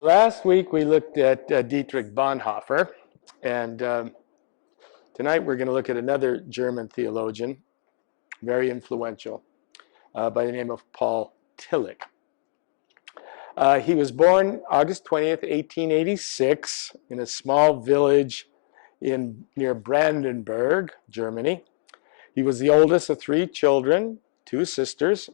Last week we looked at Dietrich Bonhoeffer, and tonight we're going to look at another German theologian, very influential, by the name of Paul Tillich. He was born August 20th, 1886, in a small village near Brandenburg, Germany. He was the oldest of three children, two sisters.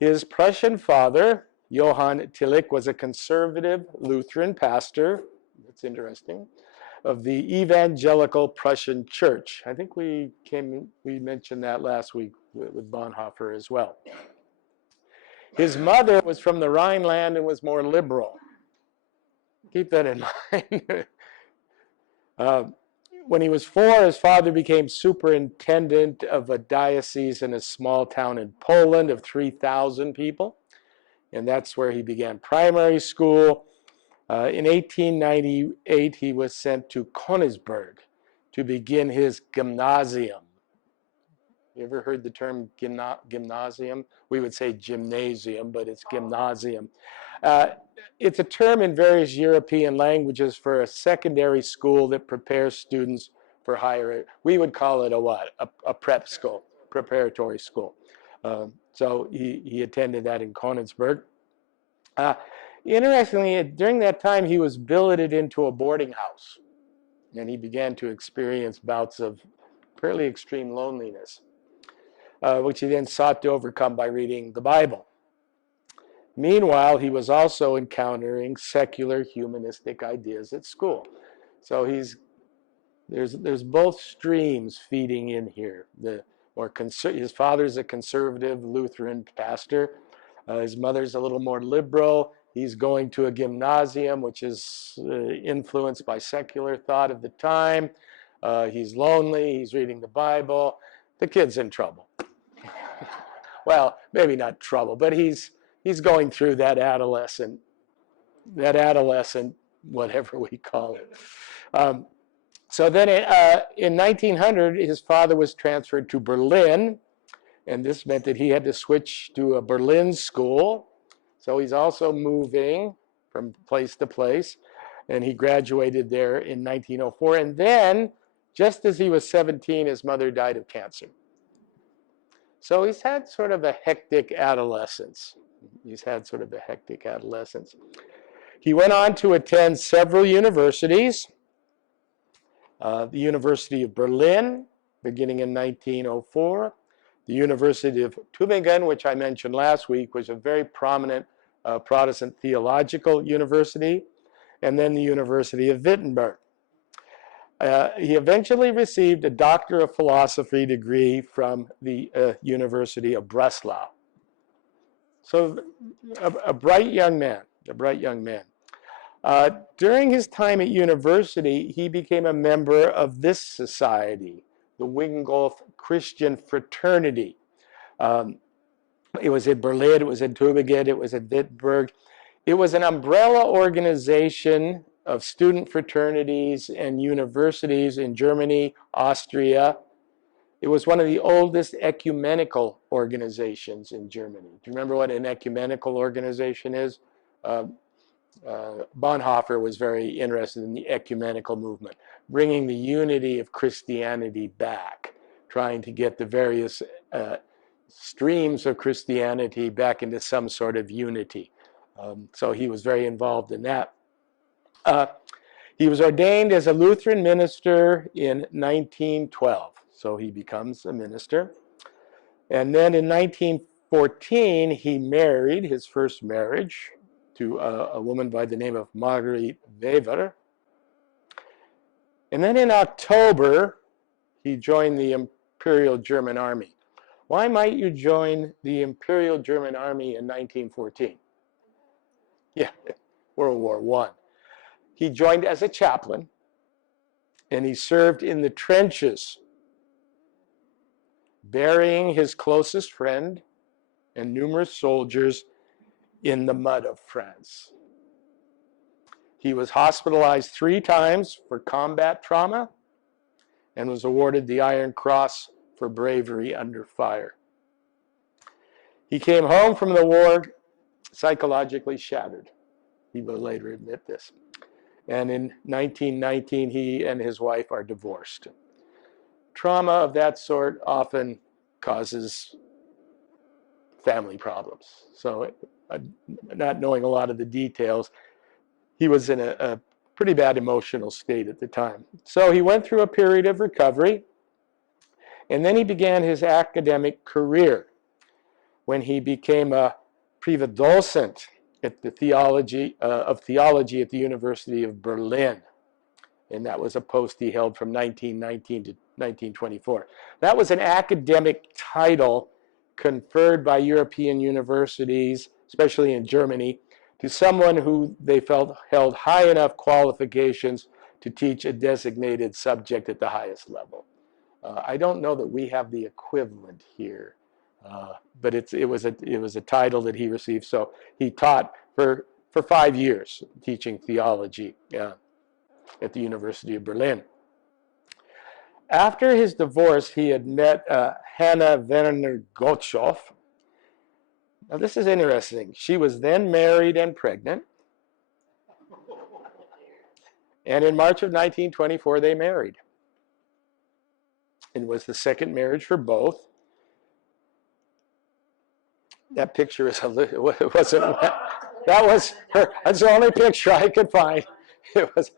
His Prussian father, Johann Tillich, was a conservative Lutheran pastor. That's interesting. Of the Evangelical Prussian Church. I think we mentioned that last week with Bonhoeffer as well. His mother was from the Rhineland and was more liberal. Keep that in mind. When he was 4, his father became superintendent of a diocese in a small town in Poland of 3,000 people. And that's where he began primary school. In 1898, he was sent to Königsberg to begin his gymnasium. You ever heard the term gymnasium? We would say gymnasium, but it's gymnasium. It's a term in various European languages for a secondary school that prepares students for higher. We would call it a what? A prep school, preparatory school. So he attended that in Königsberg. Interestingly, during that time, he was billeted into a boarding house, and he began to experience bouts of fairly extreme loneliness, which he then sought to overcome by reading the Bible. Meanwhile, he was also encountering secular humanistic ideas at school. So there's both streams feeding in here. His father's a conservative Lutheran pastor. His mother's a little more liberal. He's going to a gymnasium, which is influenced by secular thought of the time. He's lonely. He's reading the Bible. The kid's in trouble. Well, maybe not trouble, but he's going through that adolescent, whatever we call it. So then in 1900, his father was transferred to Berlin, and this meant that he had to switch to a Berlin school. So he's also moving from place to place, and he graduated there in 1904. And then, just as he was 17, his mother died of cancer. So he's had sort of a hectic adolescence. He went on to attend several universities. The University of Berlin, beginning in 1904. The University of Tübingen, which I mentioned last week, was a very prominent Protestant theological university. And then the University of Wittenberg. He eventually received a Doctor of Philosophy degree from the University of Breslau. So a bright young man. During his time at university, he became a member of this society, the Wingolf Christian Fraternity. It was in Berlin, it was in Tübingen, it was in Wittenberg. It was an umbrella organization of student fraternities and universities in Germany, Austria. It was one of the oldest ecumenical organizations in Germany. Do you remember what an ecumenical organization is? Bonhoeffer was very interested in the ecumenical movement, bringing the unity of Christianity back, trying to get the various streams of Christianity back into some sort of unity. So he was very involved in that. He was ordained as a Lutheran minister in 1912. So he becomes a minister. And then in 1914, he married, his first marriage, to a woman by the name of Marguerite Weber. And then in October, he joined the Imperial German Army. Why might you join the Imperial German Army in 1914? Yeah, World War I. He joined as a chaplain, and he served in the trenches, burying his closest friend and numerous soldiers in the mud of France. He was hospitalized 3 times for combat trauma and was awarded the Iron Cross for bravery under fire. He came home from the war psychologically shattered. He will later admit this. And in 1919, he and his wife are divorced. Trauma of that sort often causes family problems. So, not knowing a lot of the details, he was in a pretty bad emotional state at the time. So he went through a period of recovery, and then he began his academic career when he became a privatdocent at the theology at the University of Berlin. And that was a post he held from 1919 to 1924. That was an academic title conferred by European universities, especially in Germany, to someone who they felt held high enough qualifications to teach a designated subject at the highest level. I don't know that we have the equivalent here, but it was a title that he received. So he taught for 5 years, teaching theology at the University of Berlin. After his divorce, he had met Hannah Werner Gottschalk. Now, this is interesting. She was then married and pregnant. And in March of 1924, they married. It was the second marriage for both. That picture is it wasn't, that was her, that's the only picture I could find. It was,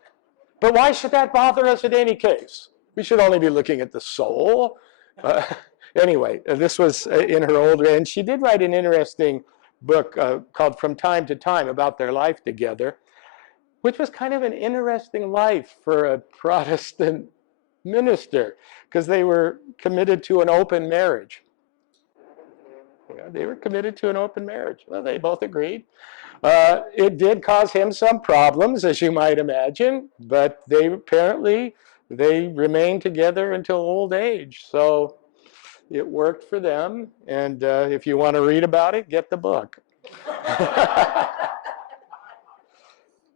but why should that bother us in any case? We should only be looking at the soul. Anyway, this was in her older, and she did write an interesting book called From Time to Time about their life together, which was kind of an interesting life for a Protestant minister, because they were committed to an open marriage. Yeah, they were committed to an open marriage. Well, they both agreed. It did cause him some problems, as you might imagine, but they remained together until old age. So it worked for them. And if you want to read about it, get the book.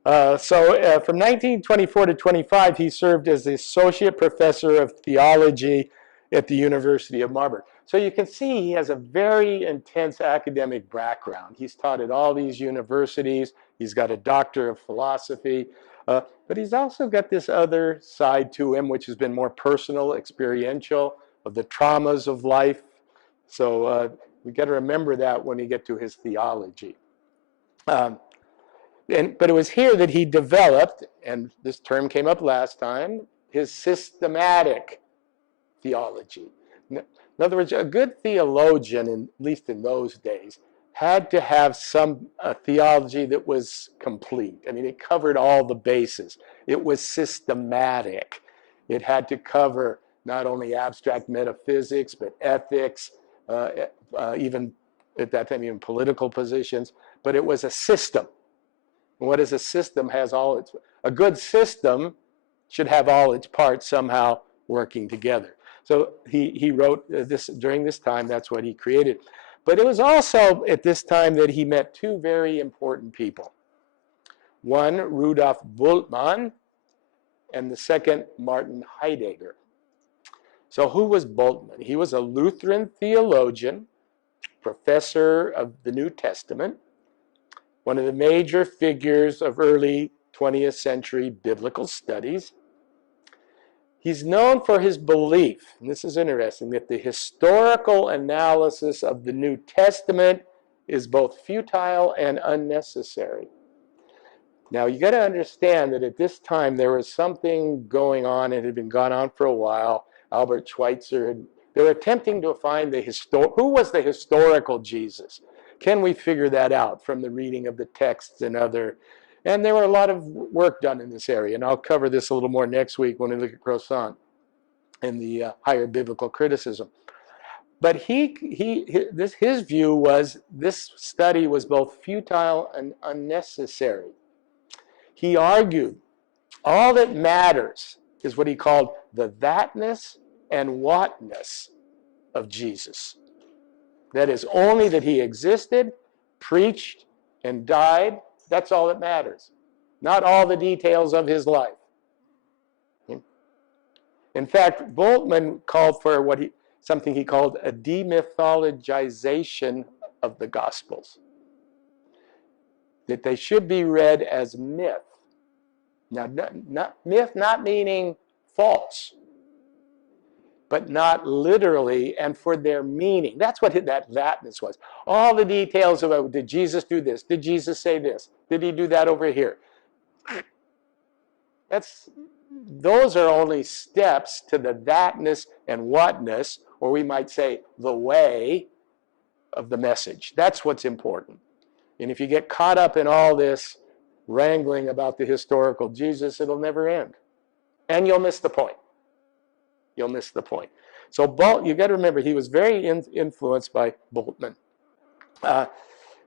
From 1924 to 25, he served as the associate professor of theology at the University of Marburg. So you can see he has a very intense academic background. He's taught at all these universities. He's got a doctor of philosophy. But he's also got this other side to him, which has been more personal, experiential, of the traumas of life. So we got to remember that when we get to his theology. But it was here that he developed, and this term came up last time, his systematic theology. In other words, a good theologian, at least in those days, had to have some theology that was complete. I mean, it covered all the bases. It was systematic. It had to cover not only abstract metaphysics, but ethics, even at that time, even political positions. But it was a system. And what is a system? A good system should have all its parts somehow working together. So he wrote this during this time. That's what he created. But it was also at this time that he met two very important people. One, Rudolf Bultmann, and the second, Martin Heidegger. So who was Bultmann? He was a Lutheran theologian, professor of the New Testament, one of the major figures of early 20th century biblical studies. He's known for his belief, and this is interesting, that the historical analysis of the New Testament is both futile and unnecessary. Now, you got to understand that at this time there was something going on. It had been gone on for a while. Albert Schweitzer, they were attempting to find who was the historical Jesus. Can we figure that out from the reading of the texts and and there were a lot of work done in this area, and I'll cover this a little more next week when we look at Croissant and the higher biblical criticism. But his view was this study was both futile and unnecessary. He argued all that matters is what he called the thatness and whatness of Jesus. That is, only that he existed, preached, and died. That's all that matters. Not all the details of his life. In fact, Bultmann called for something he called a demythologization of the Gospels. that they should be read as myth. Now, myth not meaning false, but not literally, and for their meaning. That's what that vatness was. All the details about, did Jesus do this? Did Jesus say this? Did he do that over here? Those are only steps to the thatness and whatness, or we might say the way of the message. That's what's important. And if you get caught up in all this wrangling about the historical Jesus, it'll never end. And you'll miss the point. You'll miss the point. So you got to remember, he was very influenced by Bultmann.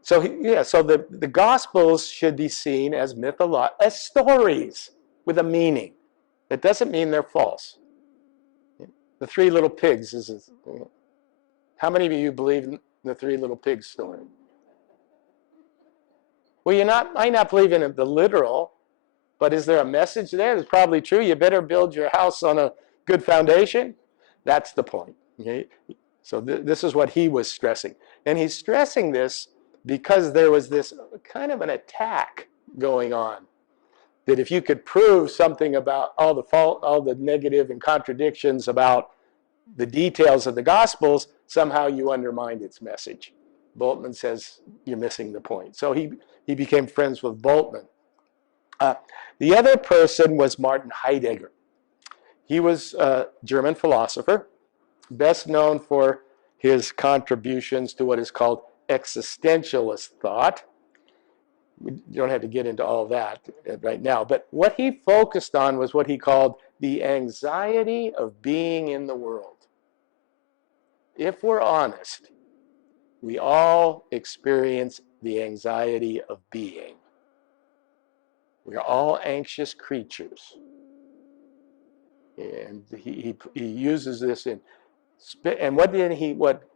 So the Gospels should be seen as as stories with a meaning. That doesn't mean they're false. The Three Little Pigs how many of you believe in the Three Little Pigs story? Well, you might not believe in the literal, but is there a message there? It's probably true. You better build your house on a good foundation. That's the point. Okay? So this is what he was stressing. And he's stressing this because there was this kind of an attack going on. That if you could prove something about all the negative and contradictions about the details of the Gospels, somehow you undermined its message. Bultmann says you're missing the point. So he became friends with Bultmann. The other person was Martin Heidegger. He was a German philosopher, best known for his contributions to what is called existentialist thought. We don't have to get into all that right now, but what he focused on was what he called the anxiety of being in the world. If we're honest, we all experience the anxiety of being. We are all anxious creatures. And he uses this and what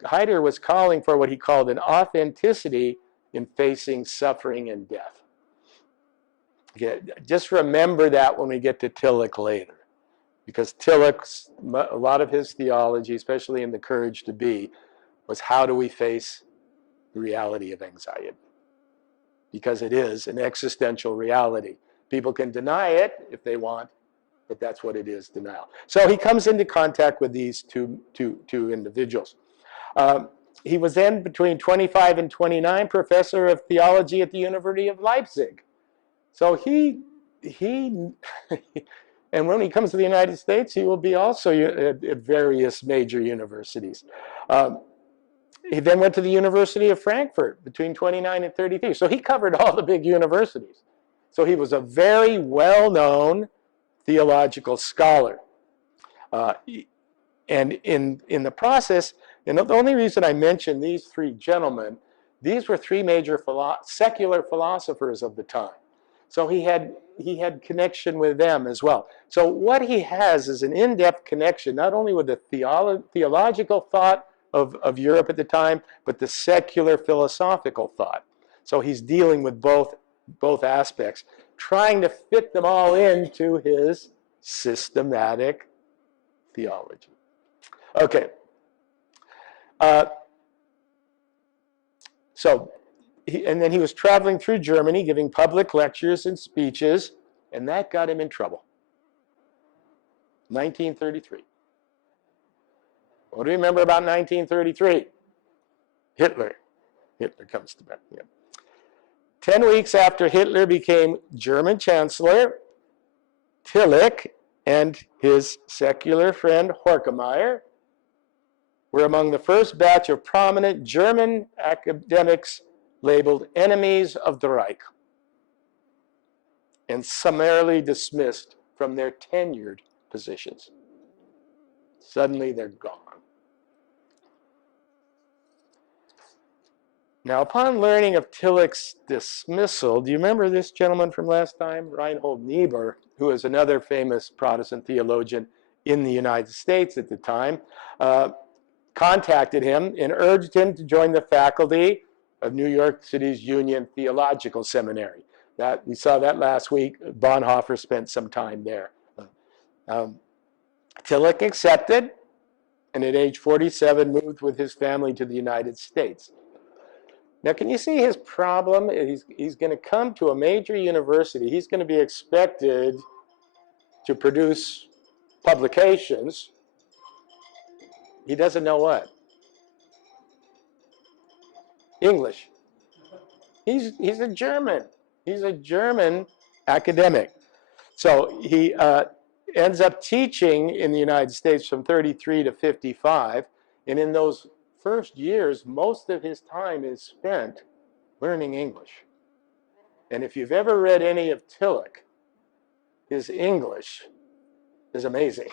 Heidegger was calling for, what he called an authenticity in facing suffering and death. Okay, just remember that when we get to Tillich later. Because Tillich, a lot of his theology, especially in The Courage to Be, was how do we face the reality of anxiety? Because it is an existential reality. People can deny it if they want, but that's what it is, denial. So he comes into contact with these two individuals. He was then, between 25 and 29, professor of theology at the University of Leipzig. So he and when he comes to the United States, he will be also at various major universities. He then went to the University of Frankfurt between 29 and 33. So he covered all the big universities. So he was a very well-known theological scholar. And in the process, and the only reason I mention these three gentlemen, these were three major secular philosophers of the time. So he had connection with them as well. So what he has is an in-depth connection, not only with the theological thought of Europe at the time, but the secular philosophical thought. So he's dealing with both aspects, trying to fit them all into his systematic theology. Okay. And then he was traveling through Germany, giving public lectures and speeches, and that got him in trouble. 1933. What do you remember about 1933? Hitler. Hitler comes to back. Yeah. 10 weeks after Hitler became German Chancellor, Tillich and his secular friend Horkheimer were among the first batch of prominent German academics labeled enemies of the Reich and summarily dismissed from their tenured positions. Suddenly they're gone. Now, upon learning of Tillich's dismissal, do you remember this gentleman from last time? Reinhold Niebuhr, who is another famous Protestant theologian in the United States at the time, contacted him and urged him to join the faculty of New York City's Union Theological Seminary. We saw that last week. Bonhoeffer spent some time there. Tillich accepted, and at age 47 moved with his family to the United States. Now, can you see his problem? He's going to come to a major university. He's going to be expected to produce publications. He doesn't know what? English. He's a German. He's a German academic. So he ends up teaching in the United States from 33 to 55. And in those first years, most of his time is spent learning English. And if you've ever read any of Tillich, his English is amazing.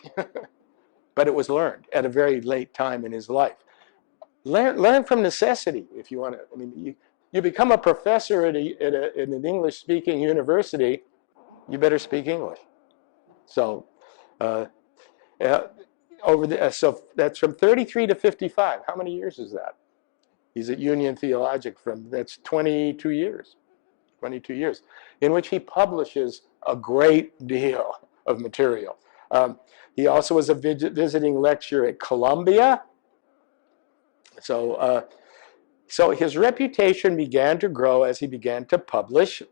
But it was learned at a very late time in his life. Learn from necessity if you want to. I mean, you become a professor at an English-speaking university, you better speak English. So, so that's from 33 to 55. How many years is that? He's at Union Theologic that's 22 years. 22 years, in which he publishes a great deal of material. He also was a visiting lecturer at Columbia. So his reputation began to grow as he began to publish.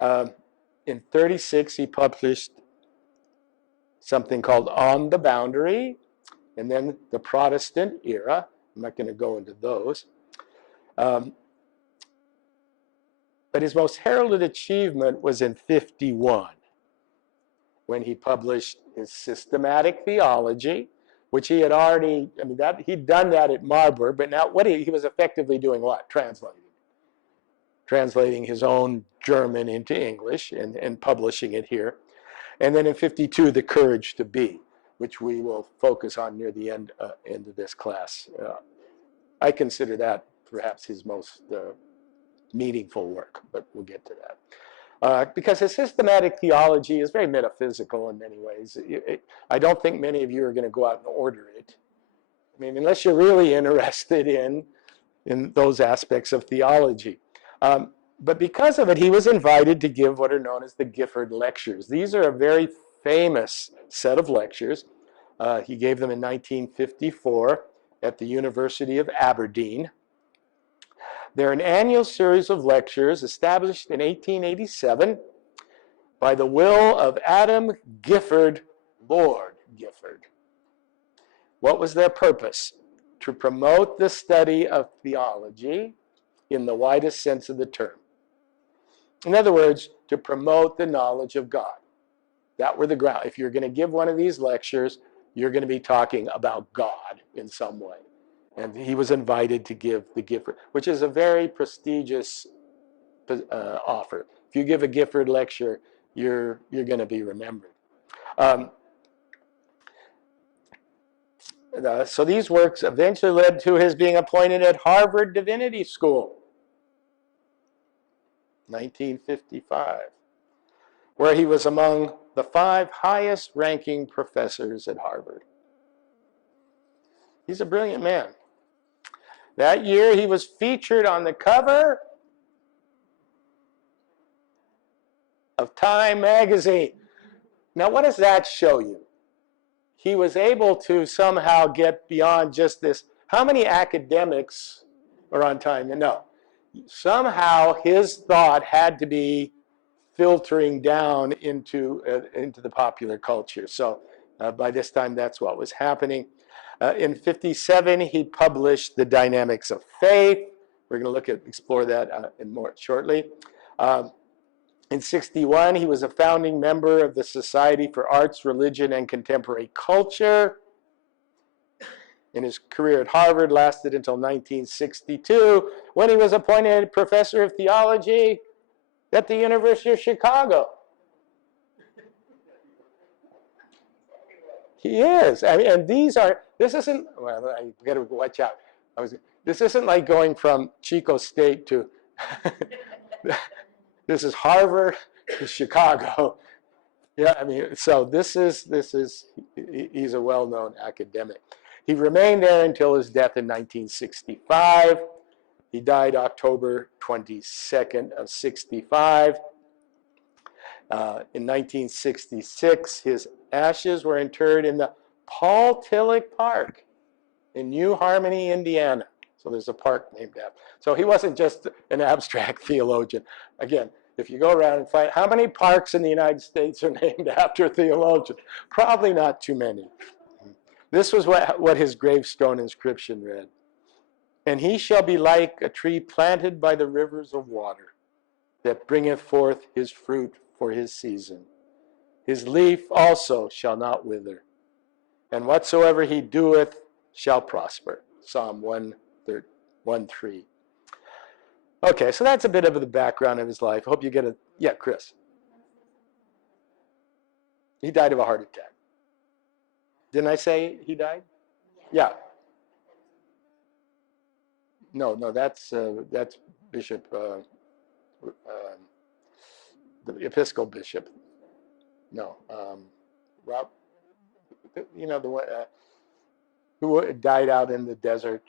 In 36, he published something called On the Boundary, and then the Protestant Era. I'm not going to go into those. But his most heralded achievement was in 51, when he published his systematic theology, which he had already, he'd done that at Marburg, but now he was effectively doing what? Translating his own German into English and publishing it here. And then in 52, The Courage to Be, which we will focus on near the end of this class. I consider that perhaps his most meaningful work, but we'll get to that. Because his systematic theology is very metaphysical in many ways. I don't think many of you are going to go out and order it. I mean, unless you're really interested in those aspects of theology. But because of it, he was invited to give what are known as the Gifford Lectures. These are a very famous set of lectures. He gave them in 1954 at the University of Aberdeen. They're an annual series of lectures established in 1887 by the will of Adam Gifford, Lord Gifford. What was their purpose? To promote the study of theology in the widest sense of the term. In other words, to promote the knowledge of God. That were the ground. If you're going to give one of these lectures, you're going to be talking about God in some way. And he was invited to give the Gifford, which is a very prestigious offer. If you give a Gifford lecture, you're going to be remembered. So these works eventually led to his being appointed at Harvard Divinity School, 1955, where he was among the 5 highest ranking professors at Harvard. He's a brilliant man. That year, he was featured on the cover of Time magazine. Now, what does that show you? He was able to somehow get beyond just this. How many academics are on Time? No. Somehow, his thought had to be filtering down into the popular culture. So by this time, that's what was happening. In 57, he published The Dynamics of Faith. We're going to explore that in more shortly. In 61, he was a founding member of the Society for Arts, Religion, and Contemporary Culture. And his career at Harvard lasted until 1962, when he was appointed professor of theology at the University of Chicago. He is. I mean, and this isn't, well, I gotta watch out. This isn't like going from Chico State to, this is Harvard to Chicago. Yeah, I mean, so he's a well-known academic. He remained there until his death in 1965. He died October 22nd of 65. In 1966, his ashes were interred in the Paul Tillich Park in New Harmony, Indiana. So there's a park named after. So he wasn't just an abstract theologian. Again, if you go around and find how many parks in the United States are named after theologians, probably not too many. This was what his gravestone inscription read. And he shall be like a tree planted by the rivers of water, that bringeth forth his fruit for his season. His leaf also shall not wither, and whatsoever he doeth shall prosper. Psalm 1:3. Okay, so that's a bit of the background of his life. I hope you get a, yeah, Chris. He died of a heart attack. Didn't I say he died? Yeah. No, that's Bishop, the Episcopal bishop. No, Rob, you know, the one who died out in the desert.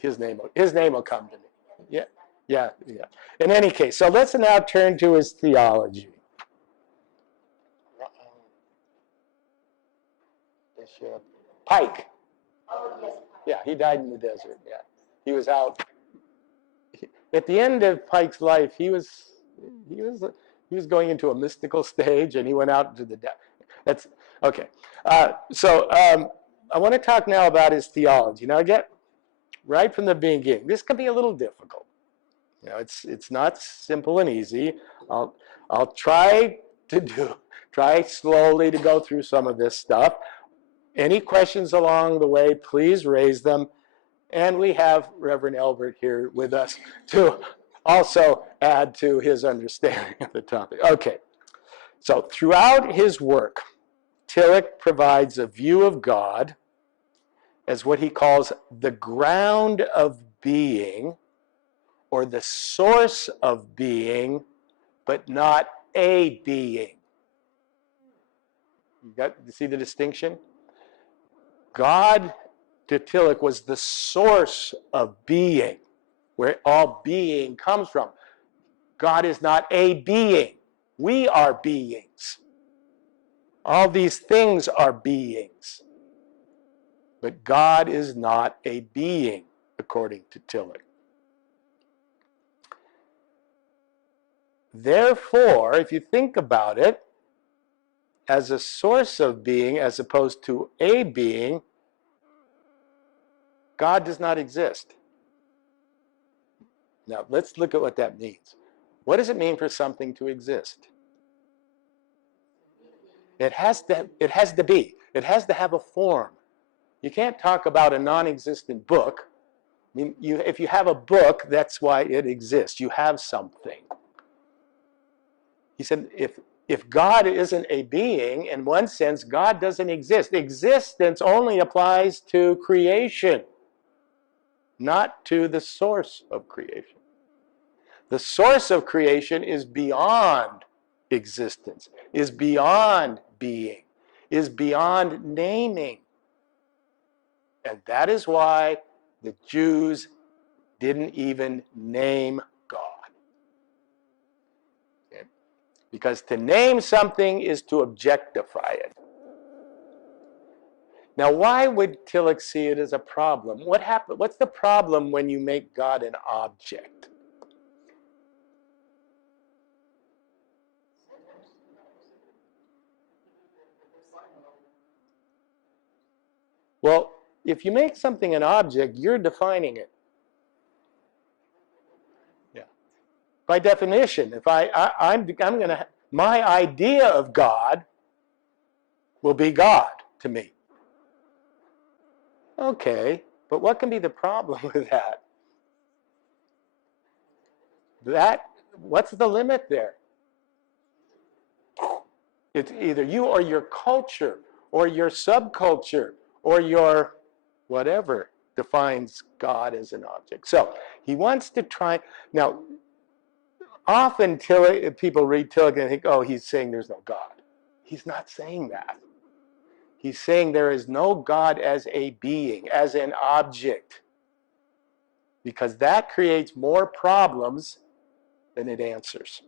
His name will come to me. Yeah, yeah, yeah. In any case, so let's now turn to his theology. Bishop Pike. Yeah, he died in the desert. Yeah, he was out. At the end of Pike's life, he was going into a mystical stage, and he went out into the depth. That's okay. So I want to talk now about his theology. Now, again, right from the beginning, this can be a little difficult. You know, it's not simple and easy. I'll try slowly to go through some of this stuff. Any questions along the way, please raise them. And we have Reverend Elbert here with us to also add to his understanding of the topic. Okay, so throughout his work, Tillich provides a view of God as what he calls the ground of being, or the source of being, but not a being. You see the distinction? God, to Tillich, was the source of being, where all being comes from. God is not a being. We are beings. All these things are beings. But God is not a being, according to Tillich. Therefore, if you think about it, as a source of being as opposed to a being, God does not exist. Now, let's look at what that means. What does it mean for something to exist? It has to be. It has to have a form. You can't talk about a non-existent book. I mean, if you have a book, that's why it exists. You have something. He said, if God isn't a being, in one sense, God doesn't exist. Existence only applies to creation, not to the source of creation. The source of creation is beyond existence, is beyond being, is beyond naming. And that is why the Jews didn't even name God. Okay? Because to name something is to objectify it. Now, why would Tillich see it as a problem? What's the problem when you make God an object? Well, if you make something an object, you're defining it. Yeah. By definition, if I'm going to, my idea of God will be God to me. Okay, but what can be the problem with that? What's the limit there? It's either you or your culture or your subculture or your whatever defines God as an object. So he wants to try. Now, often people read Tillich and think, oh, he's saying there's no God. He's not saying that. He's saying there is no God as a being, as an object, because that creates more problems than it answers.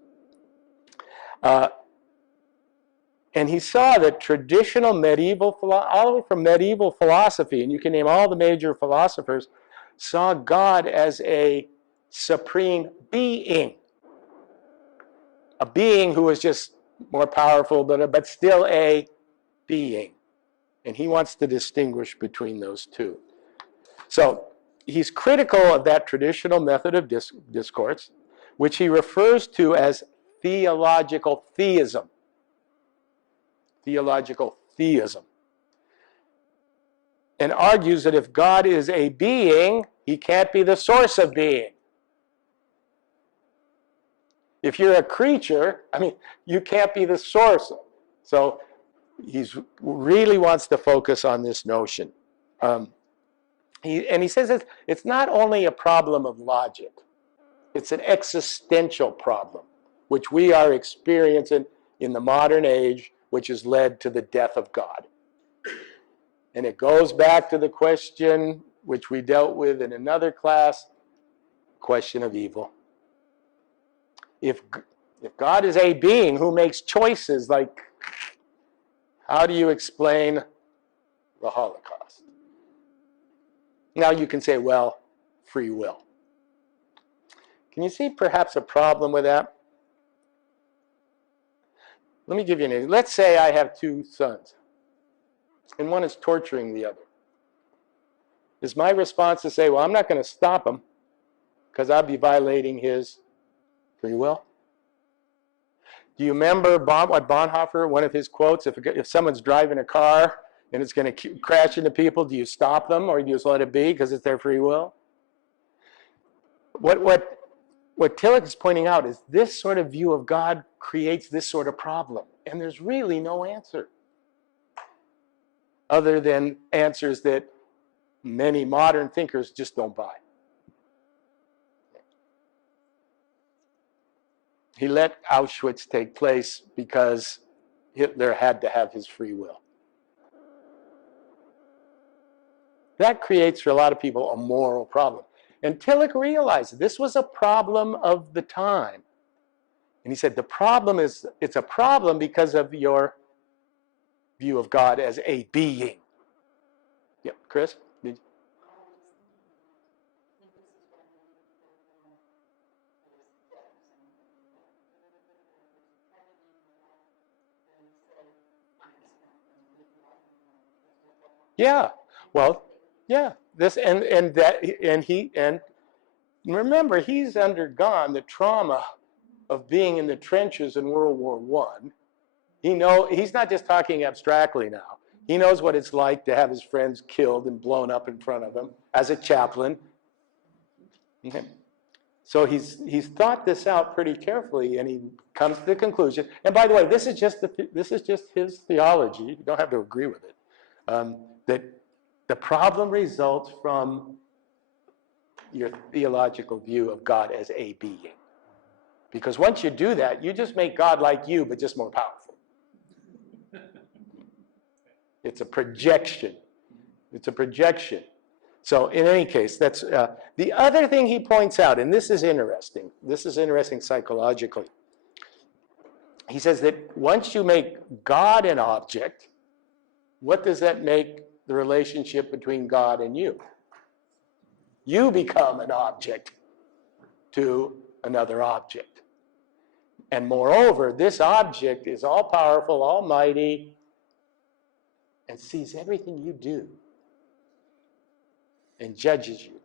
And he saw that traditional all the way from medieval philosophy, and you can name all the major philosophers, saw God as a supreme being. A being who was just more powerful, but still a being. And he wants to distinguish between those two. So he's critical of that traditional method of discourse, which he refers to as theological theism. Theological theism. And argues that if God is a being, he can't be the source of being. If you're a creature, you can't be the source. So he really wants to focus on this notion. He says it's not only a problem of logic, it's an existential problem, which we are experiencing in the modern age, which has led to the death of God. And it goes back to the question which we dealt with in another class, question of evil. If God is a being who makes choices, like, how do you explain the Holocaust? Now you can say, well, free will. Can you see perhaps a problem with that? Let me give you an example. Let's say I have two sons, and one is torturing the other. Is my response to say, well, I'm not going to stop him because I'll be violating his free will? Do you remember what Bonhoeffer, one of his quotes, if someone's driving a car and it's going to crash into people, do you stop them or do you just let it be because it's their free will? What Tillich is pointing out is this sort of view of God creates this sort of problem. And there's really no answer other than answers that many modern thinkers just don't buy. He let Auschwitz take place because Hitler had to have his free will. That creates for a lot of people a moral problem. And Tillich realized this was a problem of the time. And he said the problem is, it's a problem because of your view of God as a being. Yeah, Chris? Yeah, well, yeah. And remember, he's undergone the trauma of being in the trenches in World War I. He's not just talking abstractly now. He knows what it's like to have his friends killed and blown up in front of him as a chaplain. Okay. So he's thought this out pretty carefully, and he comes to the conclusion. And by the way, this is just his theology. You don't have to agree with it. That the problem results from your theological view of God as a being. Because once you do that, you just make God like you, but just more powerful. It's a projection. It's a projection. So in any case, that's the other thing he points out, and this is interesting. This is interesting psychologically. He says that once you make God an object, what does that make the relationship between God and you? You become an object to another object. And moreover, this object is all-powerful, almighty, and sees everything you do and judges you.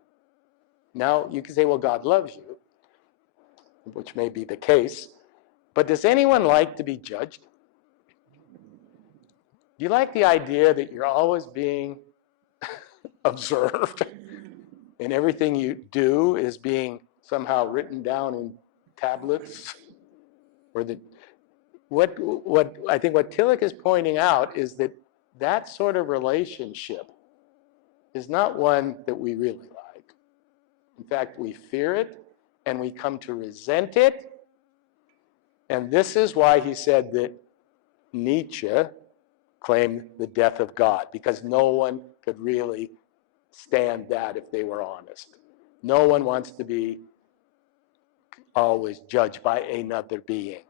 Now, you can say, well, God loves you, which may be the case, but does anyone like to be judged? Do you like the idea that you're always being observed and everything you do is being somehow written down in tablets? Or what I think what Tillich is pointing out is that sort of relationship is not one that we really like. In fact, we fear it and we come to resent it. And this is why he said that Nietzsche claimed the death of God, because no one could really stand that if they were honest. No one wants to be always judged by another being.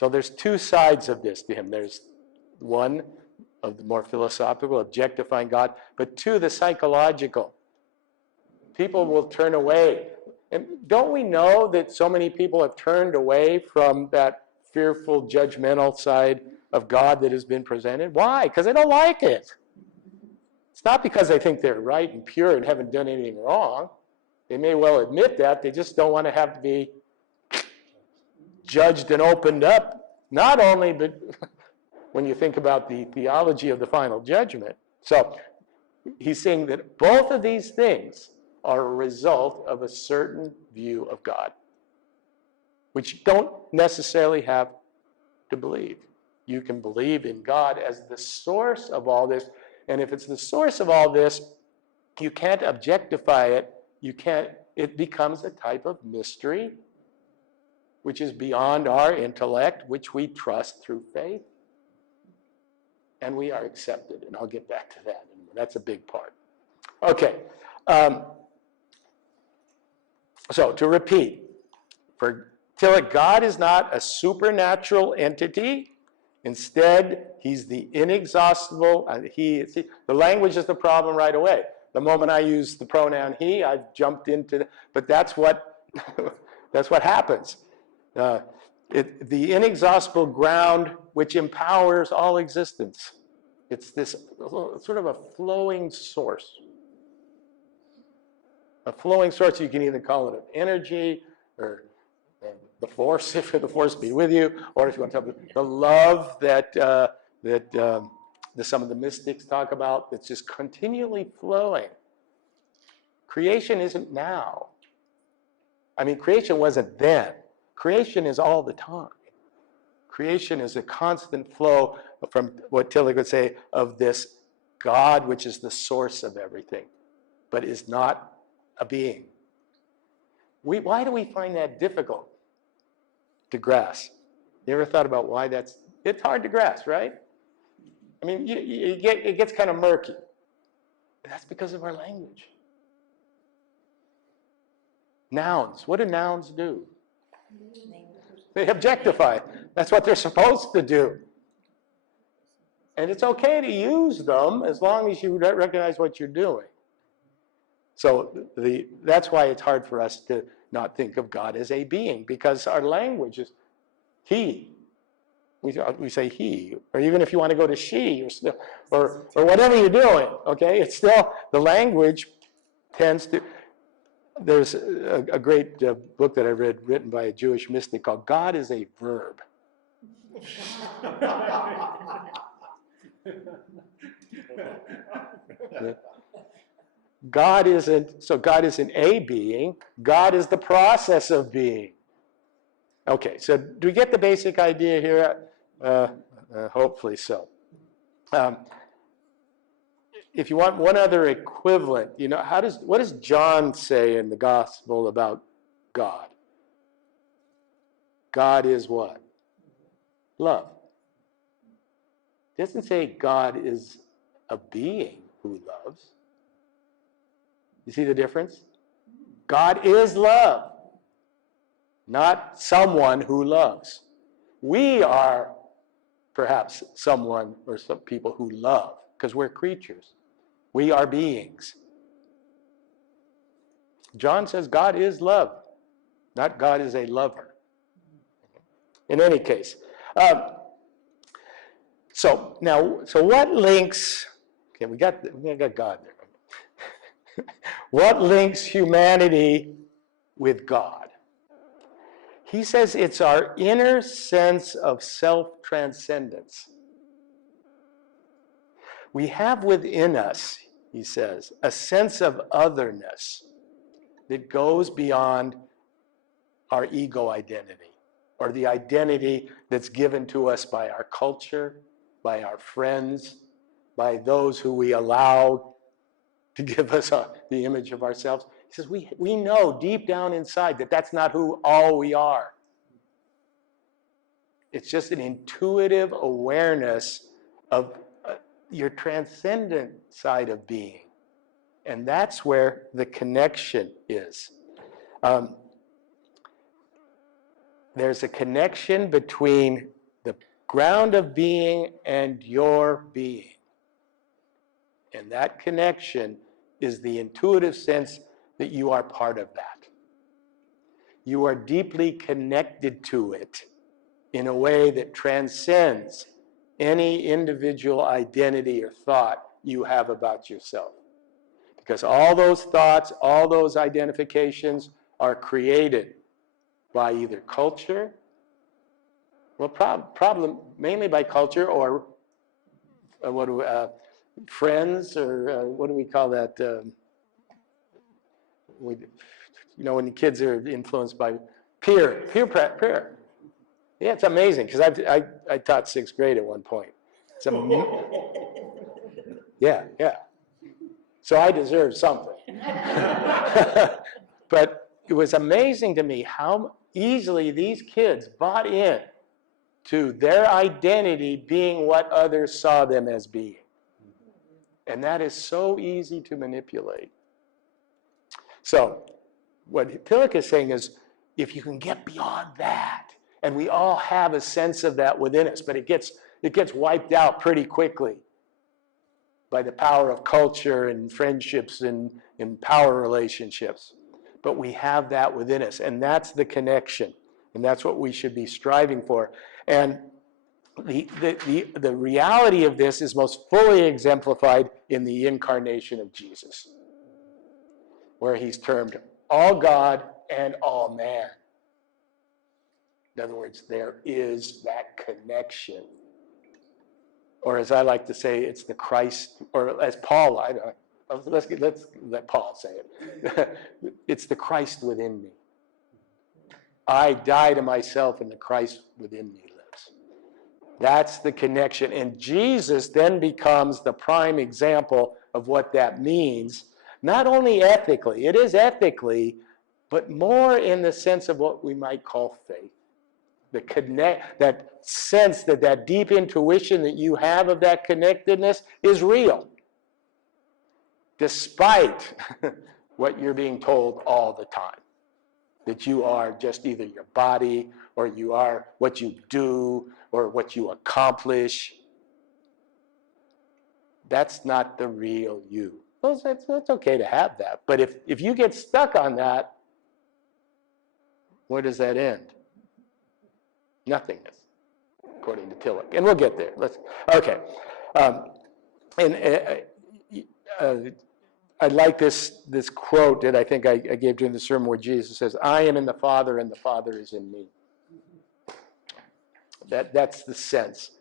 So there's two sides of this to him. There's one of the more philosophical, objectifying God, but two, the psychological. People will turn away. And don't we know that so many people have turned away from that fearful, judgmental side of God that has been presented? Why? Because they don't like it. It's not because they think they're right and pure and haven't done anything wrong. They may well admit that. They just don't want to have to be judged and opened up. Not only, but when you think about the theology of the final judgment. So he's saying that both of these things are a result of a certain view of God, which you don't necessarily have to believe. You can believe in God as the source of all this. And if it's the source of all this, you can't objectify it. It becomes a type of mystery, which is beyond our intellect, which we trust through faith. And we are accepted. And I'll get back to that. That's a big part. Okay. So to repeat, for Tillich, God is not a supernatural entity. Instead, he's the inexhaustible. The language is the problem right away. The moment I use the pronoun he, I've jumped into but that's what that's what happens. The inexhaustible ground which empowers all existence. It's this sort of a flowing source. A flowing source, you can either call it an energy or the force, if the force be with you, or if you want to talk about the love that some of the mystics talk about, that's just continually flowing. Creation isn't now. I mean, creation wasn't then. Creation is all the time. Creation is a constant flow from what Tillich would say of this God, which is the source of everything, but is not a being. Why do we find that difficult to grasp? You ever thought about why it's hard to grasp, right? I mean, it gets kind of murky. That's because of our language. Nouns, what do nouns do? They objectify. That's what they're supposed to do. And it's okay to use them as long as you recognize what you're doing. So that's why it's hard for us to not think of God as a being, because our language is he. We say he, or even if you want to go to she, or whatever you're doing, okay? It's still, the language tends to, there's a great book that I read written by a Jewish mystic called God is a Verb. God isn't a being. God is the process of being. Okay, so do we get the basic idea here? Hopefully so. If you want one other equivalent, what does John say in the gospel about God? God is what? Love. It doesn't say God is a being who loves. You see the difference? God is love, not someone who loves. We are perhaps someone or some people who love, because we're creatures. We are beings. John says God is love, not God is a lover. In any case, so what links? Okay, we got God there. What links humanity with God? He says it's our inner sense of self-transcendence. We have within us, he says, a sense of otherness that goes beyond our ego identity, or the identity that's given to us by our culture, by our friends, by those who we allow to give us the image of ourselves. He says we know deep down inside that that's not who all we are. It's just an intuitive awareness of your transcendent side of being. And that's where the connection is. there's a connection between the ground of being and your being. And that connection is the intuitive sense that you are part of that. You are deeply connected to it in a way that transcends any individual identity or thought you have about yourself. Because all those thoughts, all those identifications are created by either culture, well, problem mainly by culture, or friends, or what do we call that? When the kids are influenced by peer. Yeah, it's amazing, because I taught 6th grade at one point. Yeah. So I deserve something. But it was amazing to me how easily these kids bought in to their identity being what others saw them as being. And that is so easy to manipulate. So what Tillich is saying is, if you can get beyond that, and we all have a sense of that within us, but it gets wiped out pretty quickly by the power of culture and friendships and power relationships. But we have that within us, and that's the connection, and that's what we should be striving for. And the reality of this is most fully exemplified in the incarnation of Jesus, where he's termed all God and all man. In other words, there is that connection. Or as I like to say, it's the Christ, or as Paul, let's let Paul say it. It's the Christ within me. I die to myself, and the Christ within me lives. That's the connection. And Jesus then becomes the prime example of what that means, not only ethically, it is ethically, but more in the sense of what we might call faith. That sense, that deep intuition that you have of that connectedness is real, despite what you're being told all the time, that you are just either your body, or you are what you do, or what you accomplish. That's not the real you. Well, that's okay to have that, but if you get stuck on that, where does that end? Nothingness, according to Tillich. And we'll get there. Okay. I like this quote that I think I gave during the sermon, where Jesus says, "I am in the Father, and the Father is in me." That's the sense.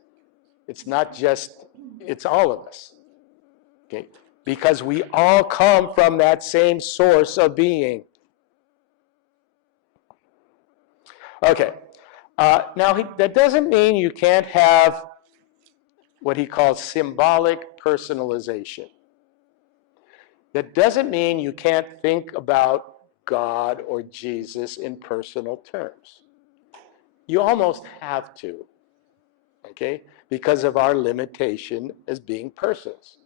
It's not just, it's all of us. Okay? Because we all come from that same source of being. Okay. Now, that doesn't mean you can't have what he calls symbolic personalization. That doesn't mean you can't think about God or Jesus in personal terms. You almost have to, okay, because of our limitation as being persons.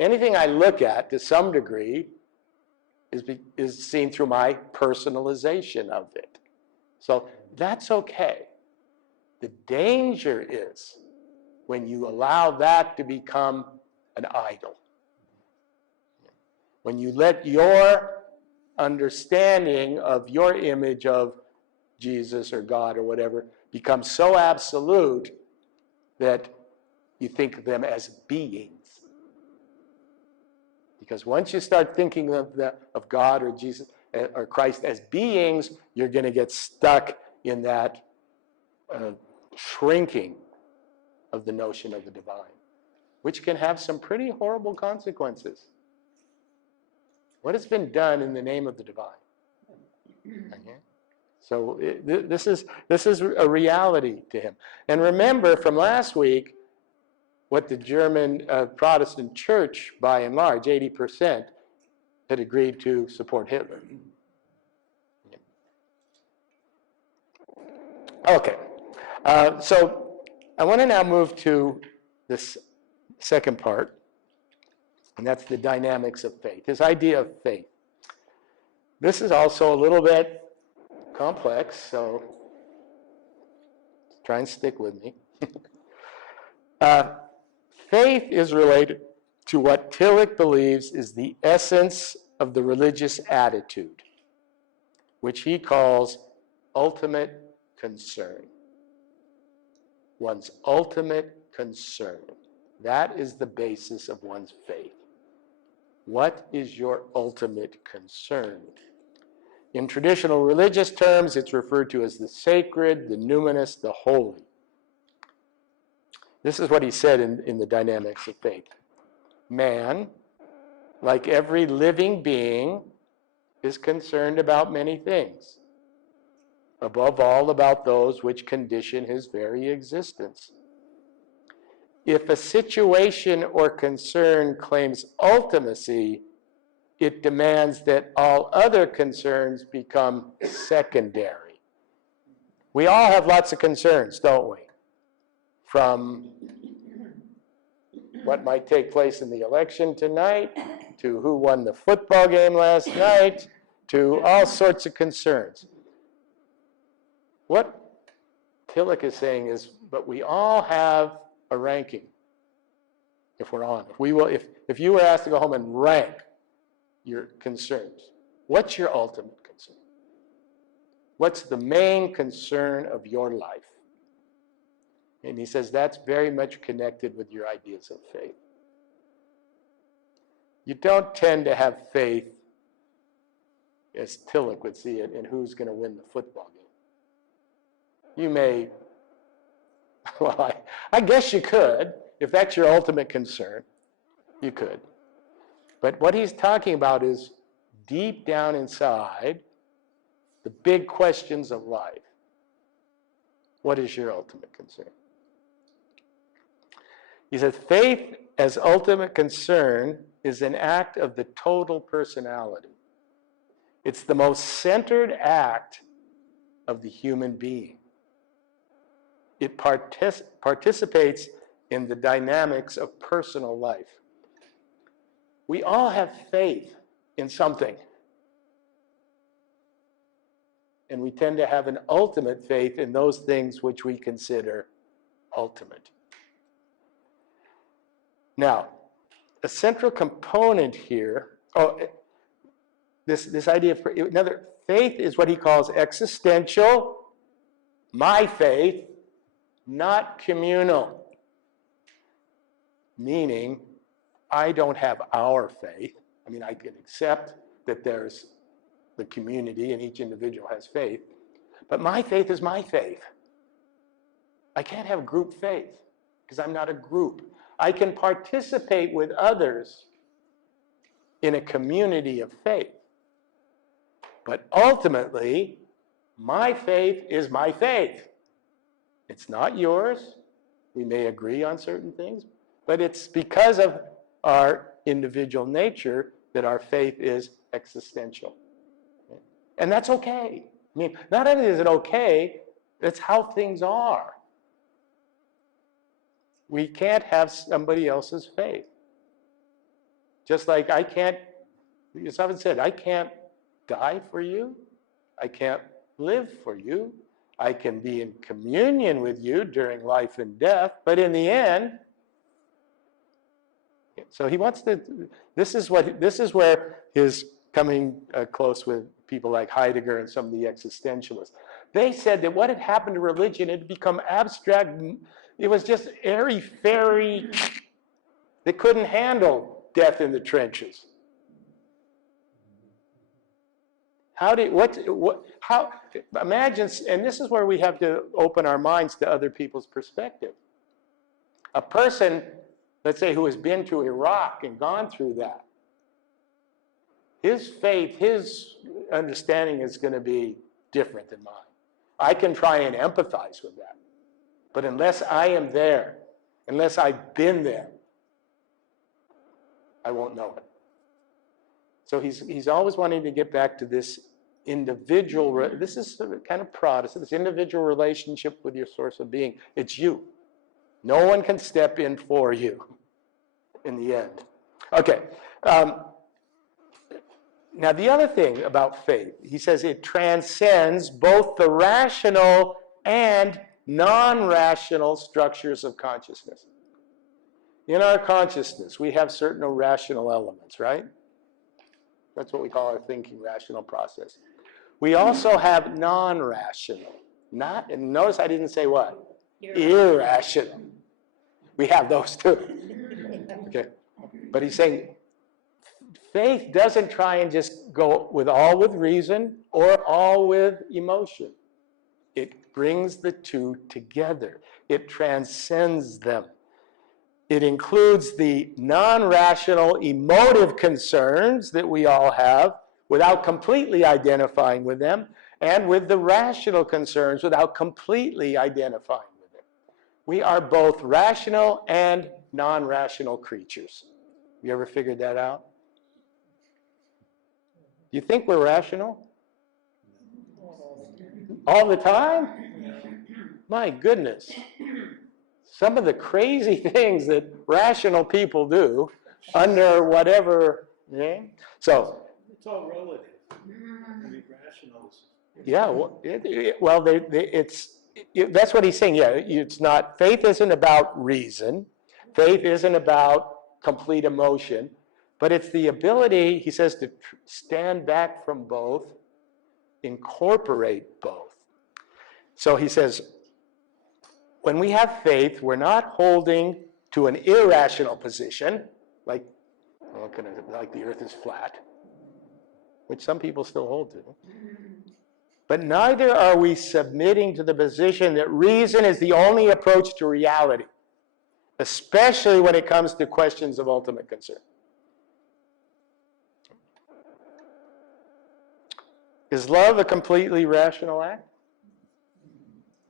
Anything I look at, to some degree, is seen through my personalization of it. So that's okay. The danger is when you allow that to become an idol. When you let your understanding of your image of Jesus or God or whatever become so absolute that you think of them as beings. Because once you start thinking of God or Jesus or Christ as beings, you're going to get stuck in that shrinking of the notion of the divine, which can have some pretty horrible consequences. What has been done in the name of the divine? Okay. So this is a reality to him. And remember from last week what the German Protestant church, by and large, 80%, had agreed to support Hitler. Okay. So I want to now move to this second part, and that's the dynamics of faith, this idea of faith. This is also a little bit complex, so Try and stick with me. Faith is related to what Tillich believes is the essence of the religious attitude, which he calls ultimate concern. One's ultimate concern. That is the basis of one's faith. What is your ultimate concern? In traditional religious terms, it's referred to as the sacred, the numinous, the holy. This is what he said in the Dynamics of Faith. Man, like every living being, is concerned about many things. Above all, about those which condition his very existence. If a situation or concern claims ultimacy, it demands that all other concerns become secondary. We all have lots of concerns, don't we? From what might take place in the election tonight, to who won the football game last night, to all sorts of concerns. What Tillich is saying is, but we all have a ranking, if we're on. If you were asked to go home and rank your concerns, what's your ultimate concern? What's the main concern of your life? And he says that's very much connected with your ideas of faith. You don't tend to have faith, as Tillich would see it, in who's going to win the football game. You may, well, I guess you could. If that's your ultimate concern, you could. But what he's talking about is deep down inside, the big questions of life. What is your ultimate concern? He says, faith as ultimate concern is an act of the total personality. It's the most centered act of the human being. It participates in the dynamics of personal life. We all have faith in something. And we tend to have an ultimate faith in those things which we consider ultimate. Now, a central component here, this idea of another faith is what he calls existential, my faith, not communal. Meaning, I don't have our faith. I mean, I can accept that there's the community and each individual has faith, but my faith is my faith. I can't have group faith because I'm not a group. I can participate with others in a community of faith. But ultimately, my faith is my faith. It's not yours. We may agree on certain things, but it's because of our individual nature that our faith is existential. And that's okay. I mean, not only is it okay, that's how things are. We can't have somebody else's faith. Just like I can't, as I've said, I can't die for you. I can't live for you. I can be in communion with you during life and death, but in the end, so he wants to, this is where his coming close with people like Heidegger and some of the existentialists. They said that what had happened to religion had become abstract. It was just airy-fairy. They couldn't handle death in the trenches. Imagine, and this is where we have to open our minds to other people's perspective. A person, let's say, who has been to Iraq and gone through that, his faith, his understanding is going to be different than mine. I can try and empathize with that. But unless I am there, unless I've been there, I won't know it. So he's always wanting to get back to this individual, this is kind of Protestant, this individual relationship with your source of being. It's you. No one can step in for you in the end. Okay. Now the other thing about faith, he says it transcends both the rational and non-rational structures of consciousness. In our consciousness, we have certain irrational elements, right? That's what we call our thinking rational process. We also have non-rational. And notice I didn't say what? Irrational. We have those too. Okay. But he's saying faith doesn't try and just go all with reason or all with emotion. It brings the two together. It transcends them. It includes the non-rational emotive concerns that we all have without completely identifying with them, and with the rational concerns without completely identifying with them. We are both rational and non-rational creatures. You ever figured that out? Do you think we're rational? All the time? My goodness. Some of the crazy things that rational people do under whatever. Yeah? So. It's all relative. I mean, rational. Yeah. Well, that's what he's saying. Yeah, it's not. Faith isn't about reason. Faith isn't about complete emotion, but it's the ability, he says, to stand back from both, incorporate both. So he says, when we have faith, we're not holding to an irrational position, like the earth is flat, which some people still hold to. But neither are we submitting to the position that reason is the only approach to reality, especially when it comes to questions of ultimate concern. Is love a completely rational act?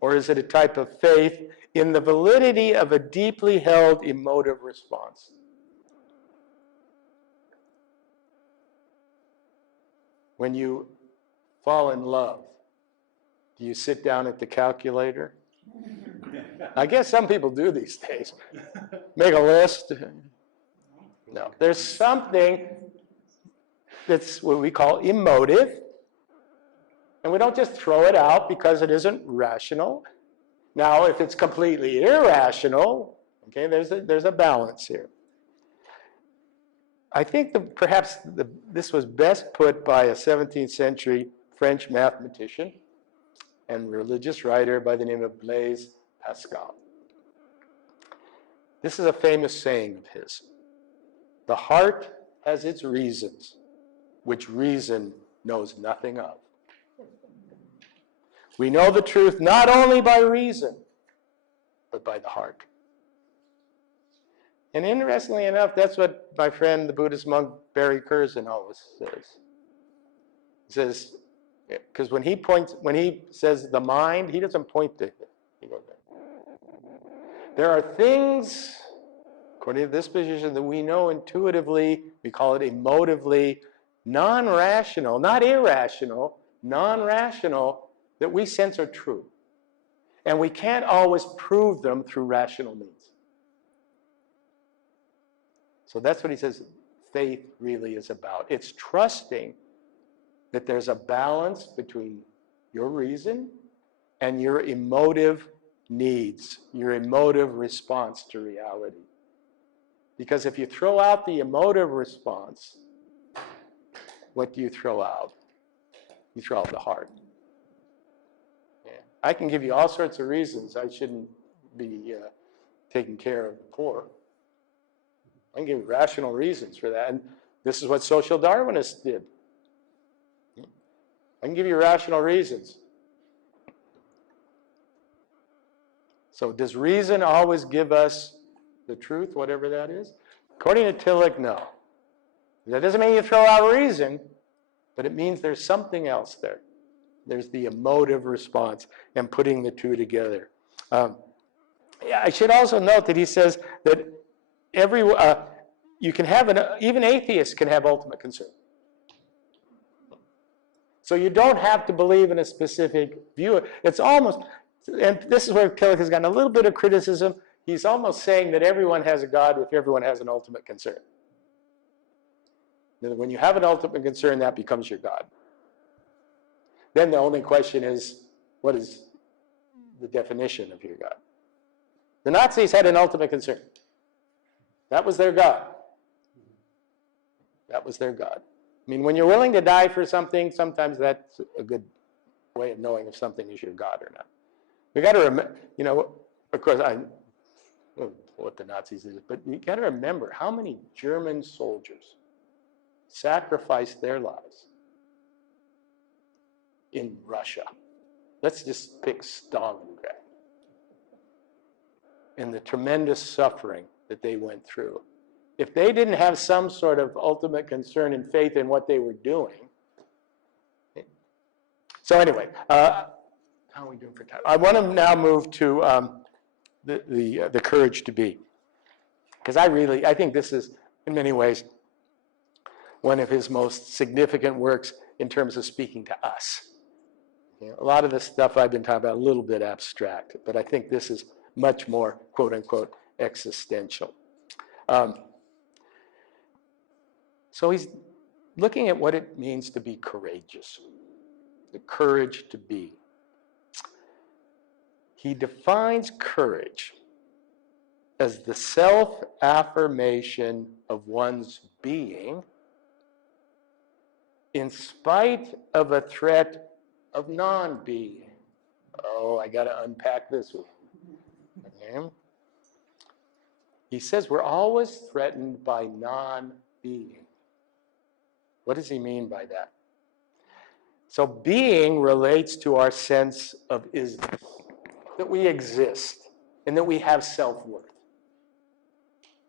Or is it a type of faith in the validity of a deeply held emotive response? When you fall in love, do you sit down at the calculator? I guess some people do these days. Make a list. No, there's something that's what we call emotive. And we don't just throw it out because it isn't rational. Now, if it's completely irrational, okay, there's a balance here. I think perhaps this was best put by a 17th century French mathematician and religious writer by the name of Blaise Pascal. This is a famous saying of his. The heart has its reasons, which reason knows nothing of. We know the truth not only by reason, but by the heart. And interestingly enough, that's what my friend, the Buddhist monk Barry Curzon, always says. He says, because when he says the mind, he doesn't point to it. He goes, there are things, according to this position, that we know intuitively, we call it emotively, non-rational, not irrational, non-rational, that we sense are true. And we can't always prove them through rational means. So that's what he says faith really is about. It's trusting that there's a balance between your reason and your emotive needs, your emotive response to reality. Because if you throw out the emotive response, what do you throw out? You throw out the heart. I can give you all sorts of reasons I shouldn't be taking care of the poor. I can give you rational reasons for that. And this is what social Darwinists did. I can give you rational reasons. So does reason always give us the truth, whatever that is? According to Tillich, no. That doesn't mean you throw out reason, but it means there's something else there. There's the emotive response and putting the two together. I should also note that he says that you can have even atheists can have ultimate concern. So you don't have to believe in a specific view. It's almost, and this is where Tillich has gotten a little bit of criticism. He's almost saying that everyone has a God if everyone has an ultimate concern. When you have an ultimate concern, that becomes your God. Then the only question is, what is the definition of your God. The Nazis had an ultimate concern. That was their God. That was their God. I mean, when you're willing to die for something, sometimes that's a good way of knowing if something is your God or not. We got to remember, of course, I don't know what the Nazis did, but you got to remember how many German soldiers sacrificed their lives in Russia. Let's just pick Stalingrad and the tremendous suffering that they went through. If they didn't have some sort of ultimate concern and faith in what they were doing. So anyway, how are we doing for time? I want to now move to the courage to be. Because I think this is, in many ways, one of his most significant works in terms of speaking to us. A lot of the stuff I've been talking about, a little bit abstract, but I think this is much more, quote unquote, existential. So he's looking at what it means to be courageous, the courage to be. He defines courage as the self-affirmation of one's being in spite of a threat of non-being. Oh, I got to unpack this one. Okay. He says we're always threatened by non-being. What does he mean by that? So being relates to our sense of isness, that we exist and that we have self-worth.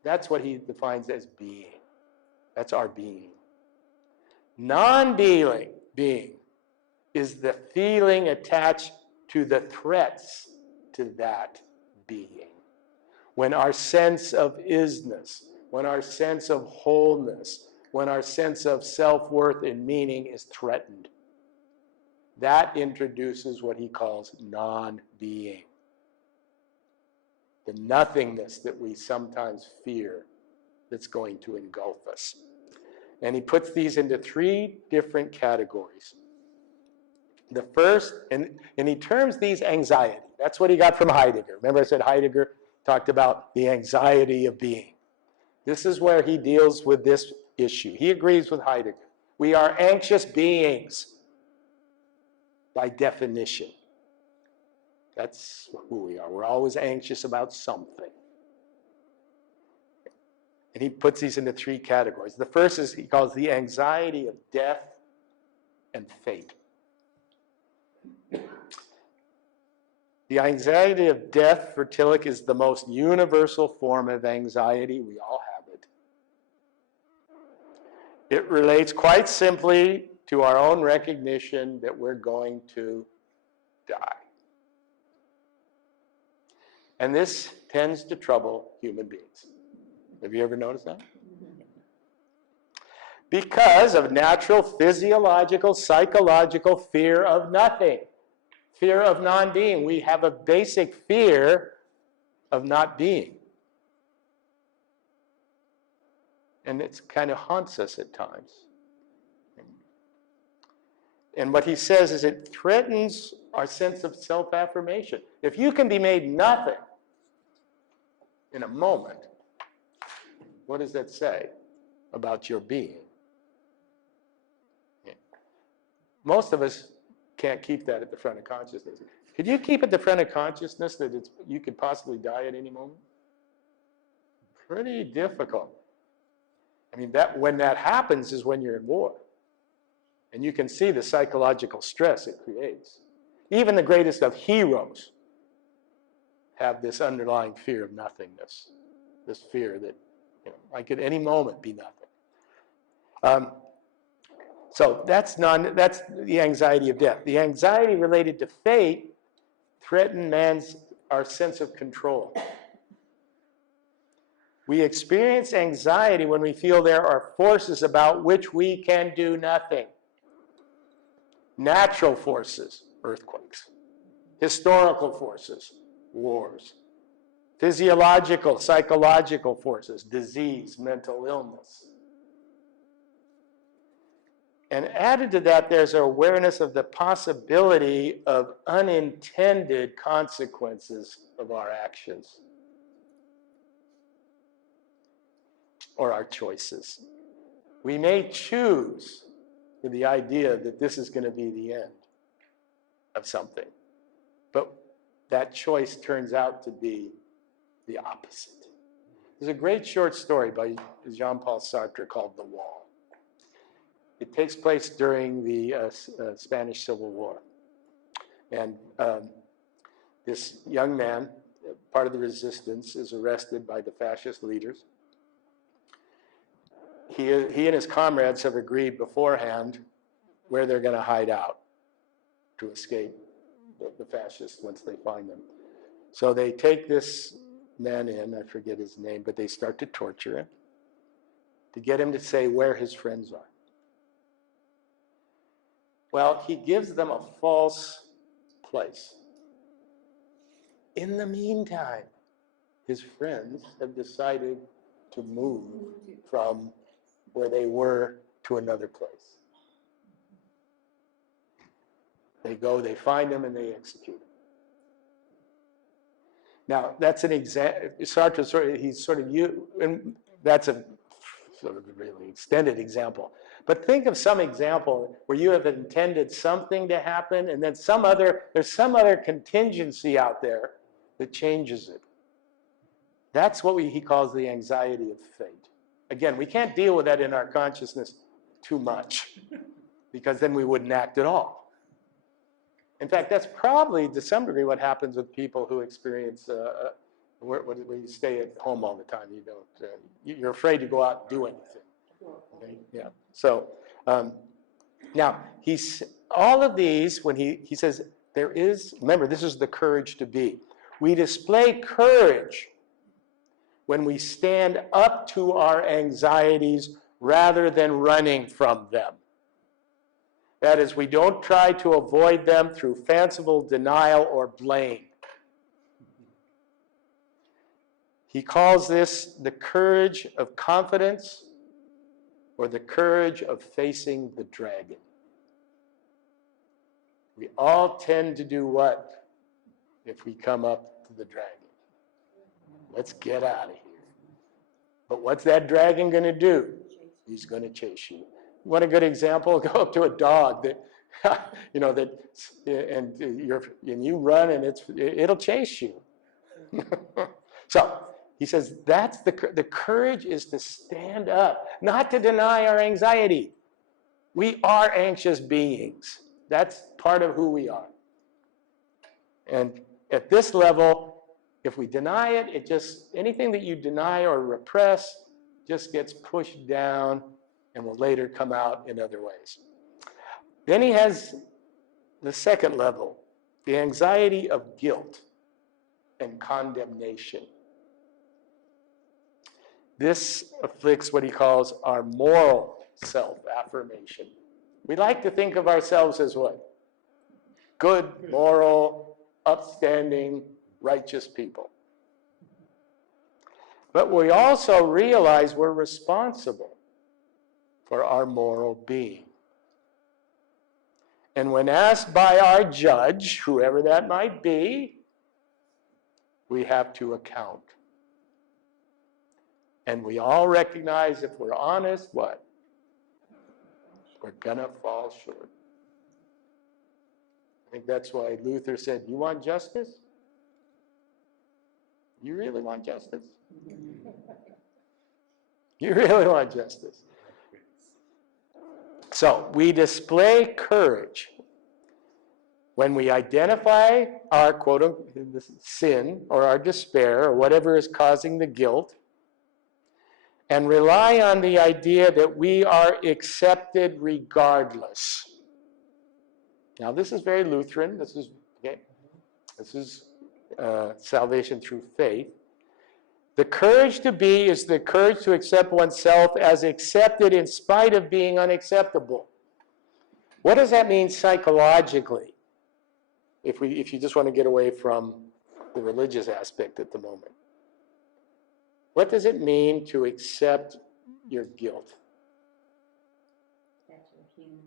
That's what he defines as being. That's our being. Non-being is the feeling attached to the threats to that being. When our sense of isness, when our sense of wholeness, when our sense of self-worth and meaning is threatened, that introduces what he calls non-being. The nothingness that we sometimes fear that's going to engulf us. And he puts these into three different categories. The first, and he terms these anxiety. That's what he got from Heidegger. Remember I said Heidegger talked about the anxiety of being. This is where he deals with this issue. He agrees with Heidegger. We are anxious beings by definition. That's who we are. We're always anxious about something. And he puts these into three categories. The first is he calls the anxiety of death and fate. The anxiety of death for Tillich is the most universal form of anxiety. We all have it. It relates quite simply to our own recognition that we're going to die. And this tends to trouble human beings. Have you ever noticed that? Because of natural physiological, psychological fear of nothing. Fear of non-being. We have a basic fear of not being. And it kind of haunts us at times. And what he says is it threatens our sense of self-affirmation. If you can be made nothing in a moment, what does that say about your being? Most of us can't keep that at the front of consciousness. Could you keep at the front of consciousness that you could possibly die at any moment? Pretty difficult. I mean, when that happens is when you're in war. And you can see the psychological stress it creates. Even the greatest of heroes have this underlying fear of nothingness. This fear that, I could any moment be nothing. So that's the anxiety of death. The anxiety related to fate threatens our sense of control. We experience anxiety when we feel there are forces about which we can do nothing. Natural forces, earthquakes. Historical forces, wars. Physiological, psychological forces, disease, mental illness. And added to that, there's an awareness of the possibility of unintended consequences of our actions or our choices. We may choose with the idea that this is going to be the end of something, but that choice turns out to be the opposite. There's a great short story by Jean-Paul Sartre called The Wall. It takes place during the Spanish Civil War. And this young man, part of the resistance, is arrested by the fascist leaders. He and his comrades have agreed beforehand where they're going to hide out to escape the fascists once they find them. So they take this man in, I forget his name, but they start to torture him to get him to say where his friends are. Well, he gives them a false place. In the meantime, his friends have decided to move from where they were to another place. They go, they find him, and they execute him. Now, that's an example. Sartre, he's sort of, and that's a sort of a really extended example. But think of some example where you have intended something to happen, and then there's some other contingency out there that changes it. That's what he calls the anxiety of fate. Again, we can't deal with that in our consciousness too much, because then we wouldn't act at all. In fact, that's probably to some degree what happens with people who experience where you stay at home all the time. You don't. You're afraid to go out and do anything. Okay? Yeah. So now all of these. When he says there is, remember, this is the courage to be. We display courage when we stand up to our anxieties rather than running from them. That is, we don't try to avoid them through fanciful denial or blame. He calls this the courage of confidence or the courage of facing the dragon. We all tend to do what if we come up to the dragon? Let's get out of here. But what's that dragon going to do? He's going to chase you. What a good example. Go up to a dog that, and you run and it'll chase you. So he says that's the courage is to stand up, not to deny our anxiety. We are anxious beings. That's part of who we are. And at this level, if we deny it, anything that you deny or repress just gets pushed down and will later come out in other ways. Then he has the second level, the anxiety of guilt and condemnation. This afflicts what he calls our moral self-affirmation. We like to think of ourselves as what? Good, moral, upstanding, righteous people. But we also realize we're responsible for our moral being. And when asked by our judge, whoever that might be, we have to account. And we all recognize if we're honest, what? We're gonna fall short. I think that's why Luther said, you want justice? You really want justice? You really want justice? So we display courage when we identify our quote-unquote sin or our despair or whatever is causing the guilt and rely on the idea that we are accepted regardless. Now this is very Lutheran. This is salvation through faith. The courage to be is the courage to accept oneself as accepted in spite of being unacceptable. What does that mean psychologically? If you just want to get away from the religious aspect at the moment. What does it mean to accept your guilt? That you're human.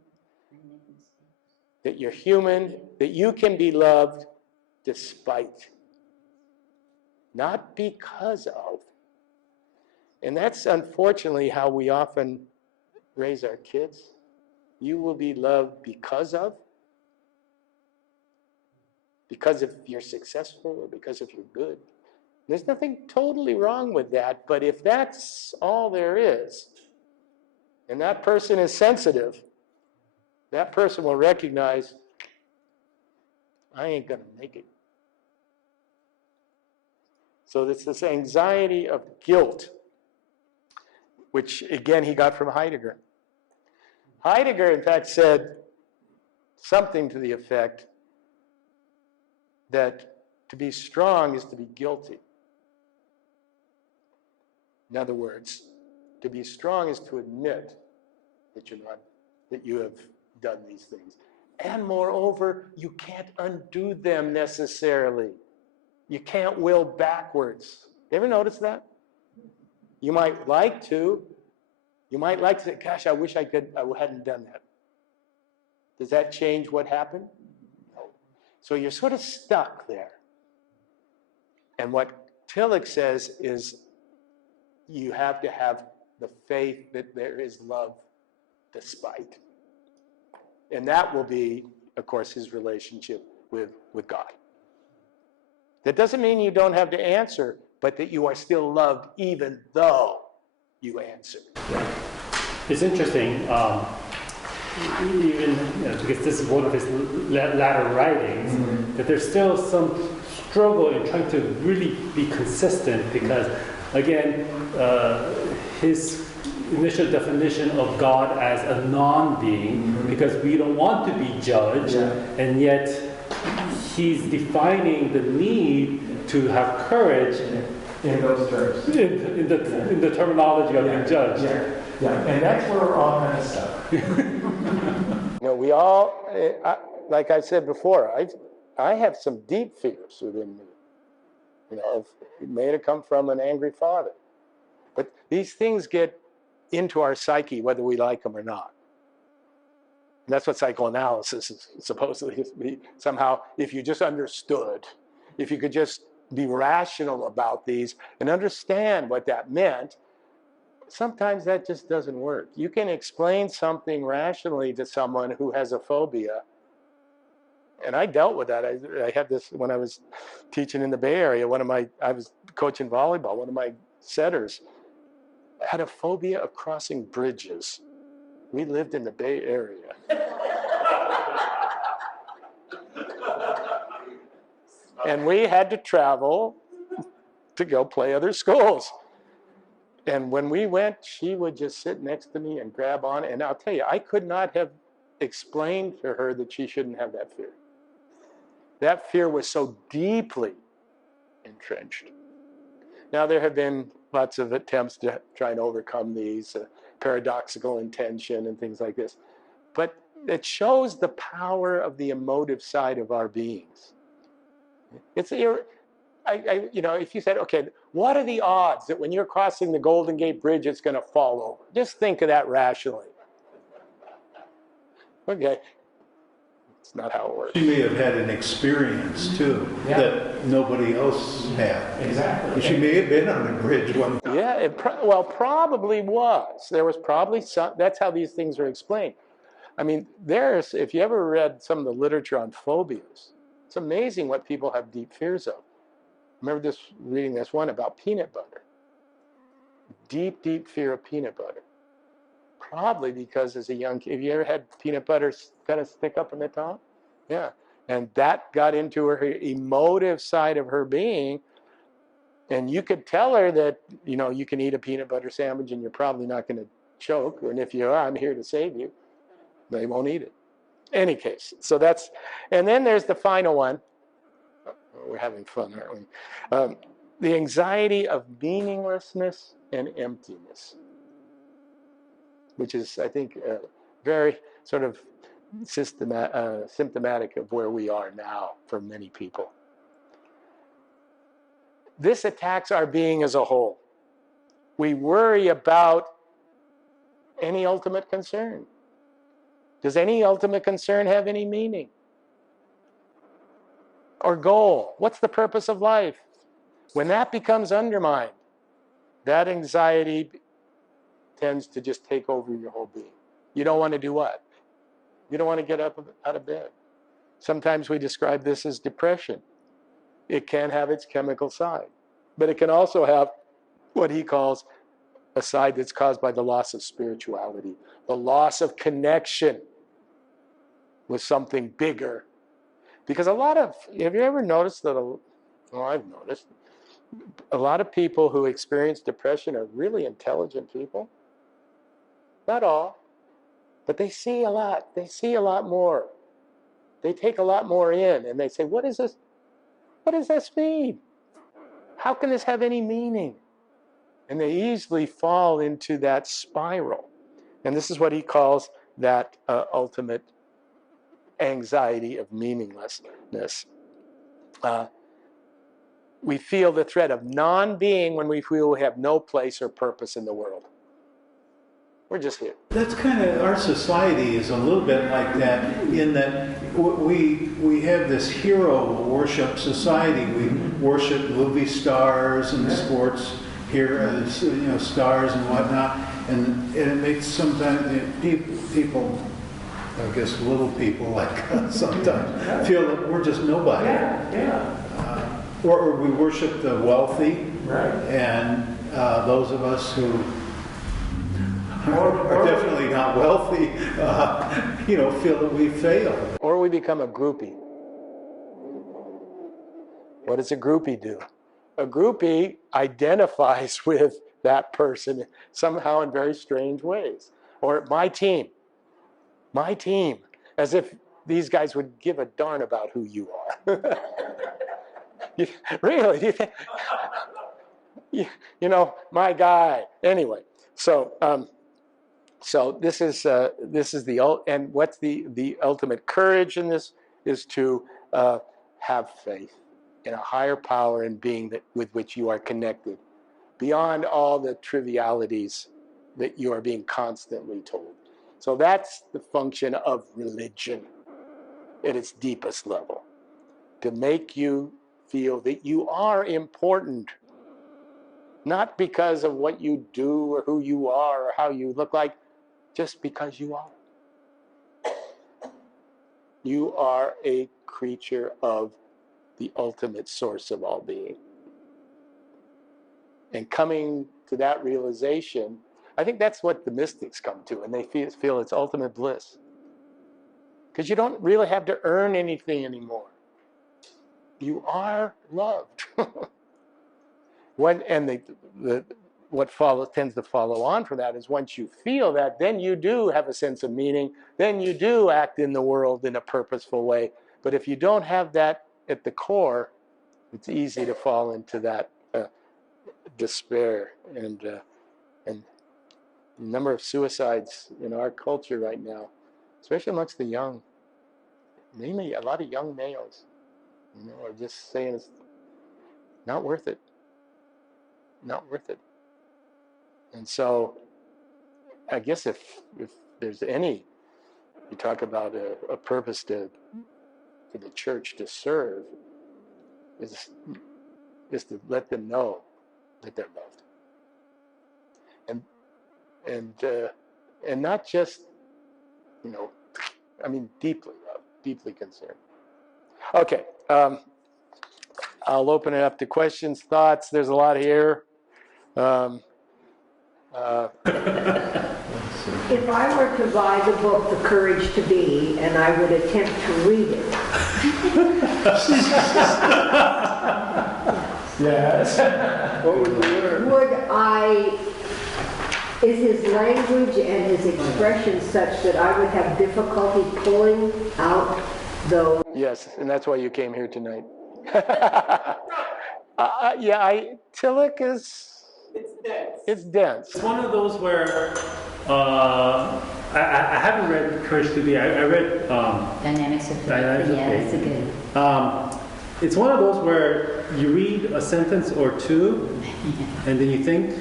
that you're human, that you can be loved despite, not because of. And that's unfortunately how we often raise our kids. You will be loved because of you're successful or because if you're good. There's nothing totally wrong with that, but if that's all there is, and that person is sensitive, that person will recognize, I ain't going to make it. So it's this anxiety of guilt, which again he got from Heidegger. Heidegger, in fact, said something to the effect that to be strong is to be guilty. In other words, to be strong is to admit that you have done these things. And moreover, you can't undo them necessarily. You can't will backwards. You ever notice that? You might like to. You might like to say, gosh, I wish I hadn't done that. Does that change what happened? No. So you're sort of stuck there. And what Tillich says is you have to have the faith that there is love despite. And that will be, of course, his relationship with God. That doesn't mean you don't have to answer, but that you are still loved even though you answer. It's interesting, even because this is one of his latter writings, that there's still some struggle in trying to really be consistent because, again, his initial definition of God as a non-being, because we don't want to be judged, and yet he's defining the need to have courage in those terms. In the terminology of being judged. And that's where we're all kind of stuck. We all, like I said before, I have some deep fears within me. It may have come from an angry father. But these things get into our psyche, whether we like them or not. And that's what psychoanalysis is supposedly to be. Somehow, if you just understood, if you could just be rational about these and understand what that meant, sometimes that just doesn't work. You can explain something rationally to someone who has a phobia. And I dealt with that. I had this when I was teaching in the Bay Area. I was coaching volleyball. One of my setters had a phobia of crossing bridges. We lived in the Bay Area. And we had to travel to go play other schools. And when we went, she would just sit next to me and grab on. And I'll tell you, I could not have explained to her that she shouldn't have that fear. That fear was so deeply entrenched. Now, there have been lots of attempts to try and overcome these paradoxical intention and things like this. But it shows the power of the emotive side of our beings. If you said, okay, what are the odds that when you're crossing the Golden Gate Bridge, it's going to fall over? Just think of that rationally. Okay. It's not how it works. She may have had an experience, too, that nobody else had. Exactly. She may have been on a bridge one time. Yeah, probably was. There was probably some, that's how these things are explained. I mean, if you ever read some of the literature on phobias, it's amazing what people have deep fears of. I remember reading this one about peanut butter. Deep, deep fear of peanut butter. Probably because as a young kid, have you ever had peanut butter kind of stick up in the top? Yeah. And that got into her emotive side of her being. And you could tell her that, you can eat a peanut butter sandwich and you're probably not going to choke. And if you are, I'm here to save you. They won't eat it. Any case. So and then there's the final one. We're having fun, aren't we? The anxiety of meaninglessness and emptiness, which is, I think, very sort of symptomatic of where we are now for many people. This attacks our being as a whole. We worry about any ultimate concern. Does any ultimate concern have any meaning or goal? What's the purpose of life? When that becomes undermined, that anxiety tends to just take over your whole being. You don't want to do what? You don't want to get up out of bed. Sometimes we describe this as depression. It can have its chemical side, but it can also have what he calls a side that's caused by the loss of spirituality, the loss of connection with something bigger. Because have you ever noticed that, I've noticed, a lot of people who experience depression are really intelligent people. Not all, but they see a lot. They see a lot more. They take a lot more in, and they say, what is this? What does this mean? How can this have any meaning? And they easily fall into that spiral. And this is what he calls that ultimate anxiety of meaninglessness. We feel the threat of non-being when we feel we have no place or purpose in the world. We're just here. That's kind of, our society is a little bit like that, in that we have this hero worship society. We worship movie stars and sports heroes, stars and whatnot, and it makes sometimes people, I guess little people like us sometimes, feel that we're just nobody. Or we worship the wealthy, Right. and those of us who are definitely not wealthy, feel that we fail. Or we become a groupie. What does a groupie do? A groupie identifies with that person somehow in very strange ways. Or my team, as if these guys would give a darn about who you are. Really? Do you think? My guy. Anyway, so this is and what's the ultimate courage in this is to have faith in a higher power and being with which you are connected, beyond all the trivialities that you are being constantly told. So that's the function of religion at its deepest level, to make you feel that you are important, not because of what you do or who you are or how you look like, just because you are. You are a creature of the ultimate source of all being. And coming to that realization, I think that's what the mystics come to, and they feel it's ultimate bliss. Because you don't really have to earn anything anymore. You are loved. What tends to follow on from that is once you feel that, then you do have a sense of meaning. Then you do act in the world in a purposeful way. But if you don't have that at the core, it's easy to fall into that despair. And the number of suicides in our culture right now, especially amongst the young, mainly a lot of young males, are just saying it's not worth it. Not worth it. And so I guess if there's any, you talk about a purpose for the church to serve, is to let them know that they're loved. And not just, deeply loved, deeply concerned. Okay, I'll open it up to questions, thoughts. There's a lot here. If I were to buy the book, The Courage to Be, and I would attempt to read it. Yes. What would you learn? Is his language and his expression such that I would have difficulty pulling out those? Yes, and that's why you came here tonight. Tillich is... It's dense. It's one of those where I haven't read Courage to Be. I read Dynamics of Faith. Dynamics of Yeah, Faith. that's a good. It's one of those where you read a sentence or two, and then you think,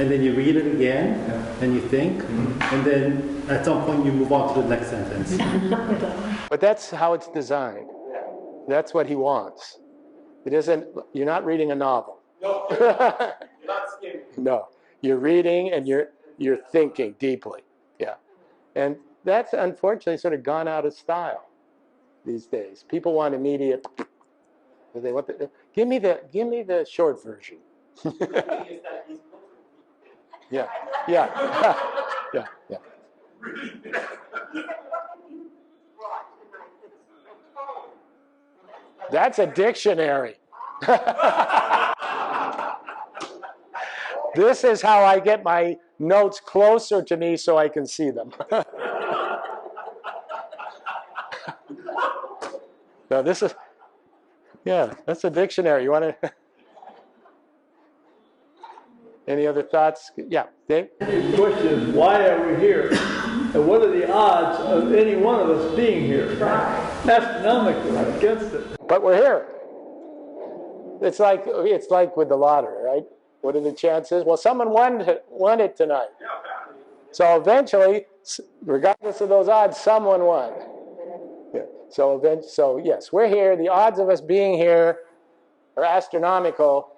and then you read it again, and you think, and then at some point you move on to the next sentence. But that's how it's designed. That's what he wants. It isn't, you're not reading a novel. No, you're not skimming. No, you're reading and you're thinking deeply. Yeah. And that's unfortunately sort of gone out of style these days. People want immediate, they want give me the short version. Yeah. Yeah. Yeah. Yeah. That's a dictionary. This is how I get my notes closer to me so I can see them. No, this is, yeah, that's a dictionary. You want to? Any other thoughts? Yeah, Dave? The question is, why are we here? And what are the odds of any one of us being here? Astronomically against it. But we're here. It's like with the lottery, right? What are the chances? Well, someone won it tonight. So eventually, regardless of those odds, someone won. Yeah. So yes, we're here. The odds of us being here are astronomical.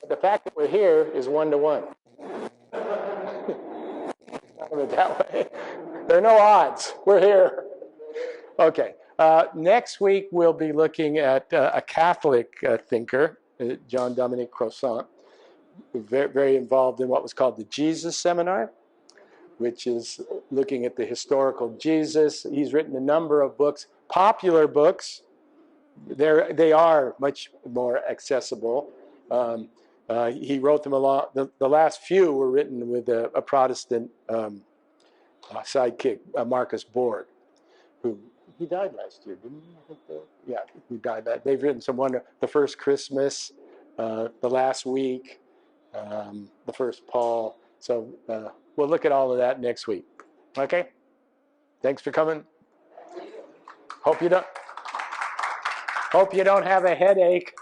But the fact that we're here is 1 to 1. Think of it that way. There are no odds. We're here. Okay. Next week we'll be looking at a Catholic thinker, John Dominic Crossan, very, very involved in what was called the Jesus Seminar, which is looking at the historical Jesus. He's written a number of books, popular books. They are much more accessible. He wrote them along. The last few were written with a Protestant sidekick, Marcus Borg, who he died last year, didn't he? Yeah, he died. They've written some wonder. The First Christmas, the Last Week, the First Paul. So we'll look at all of that next week. Okay. Thanks for coming. Hope you don't have a headache.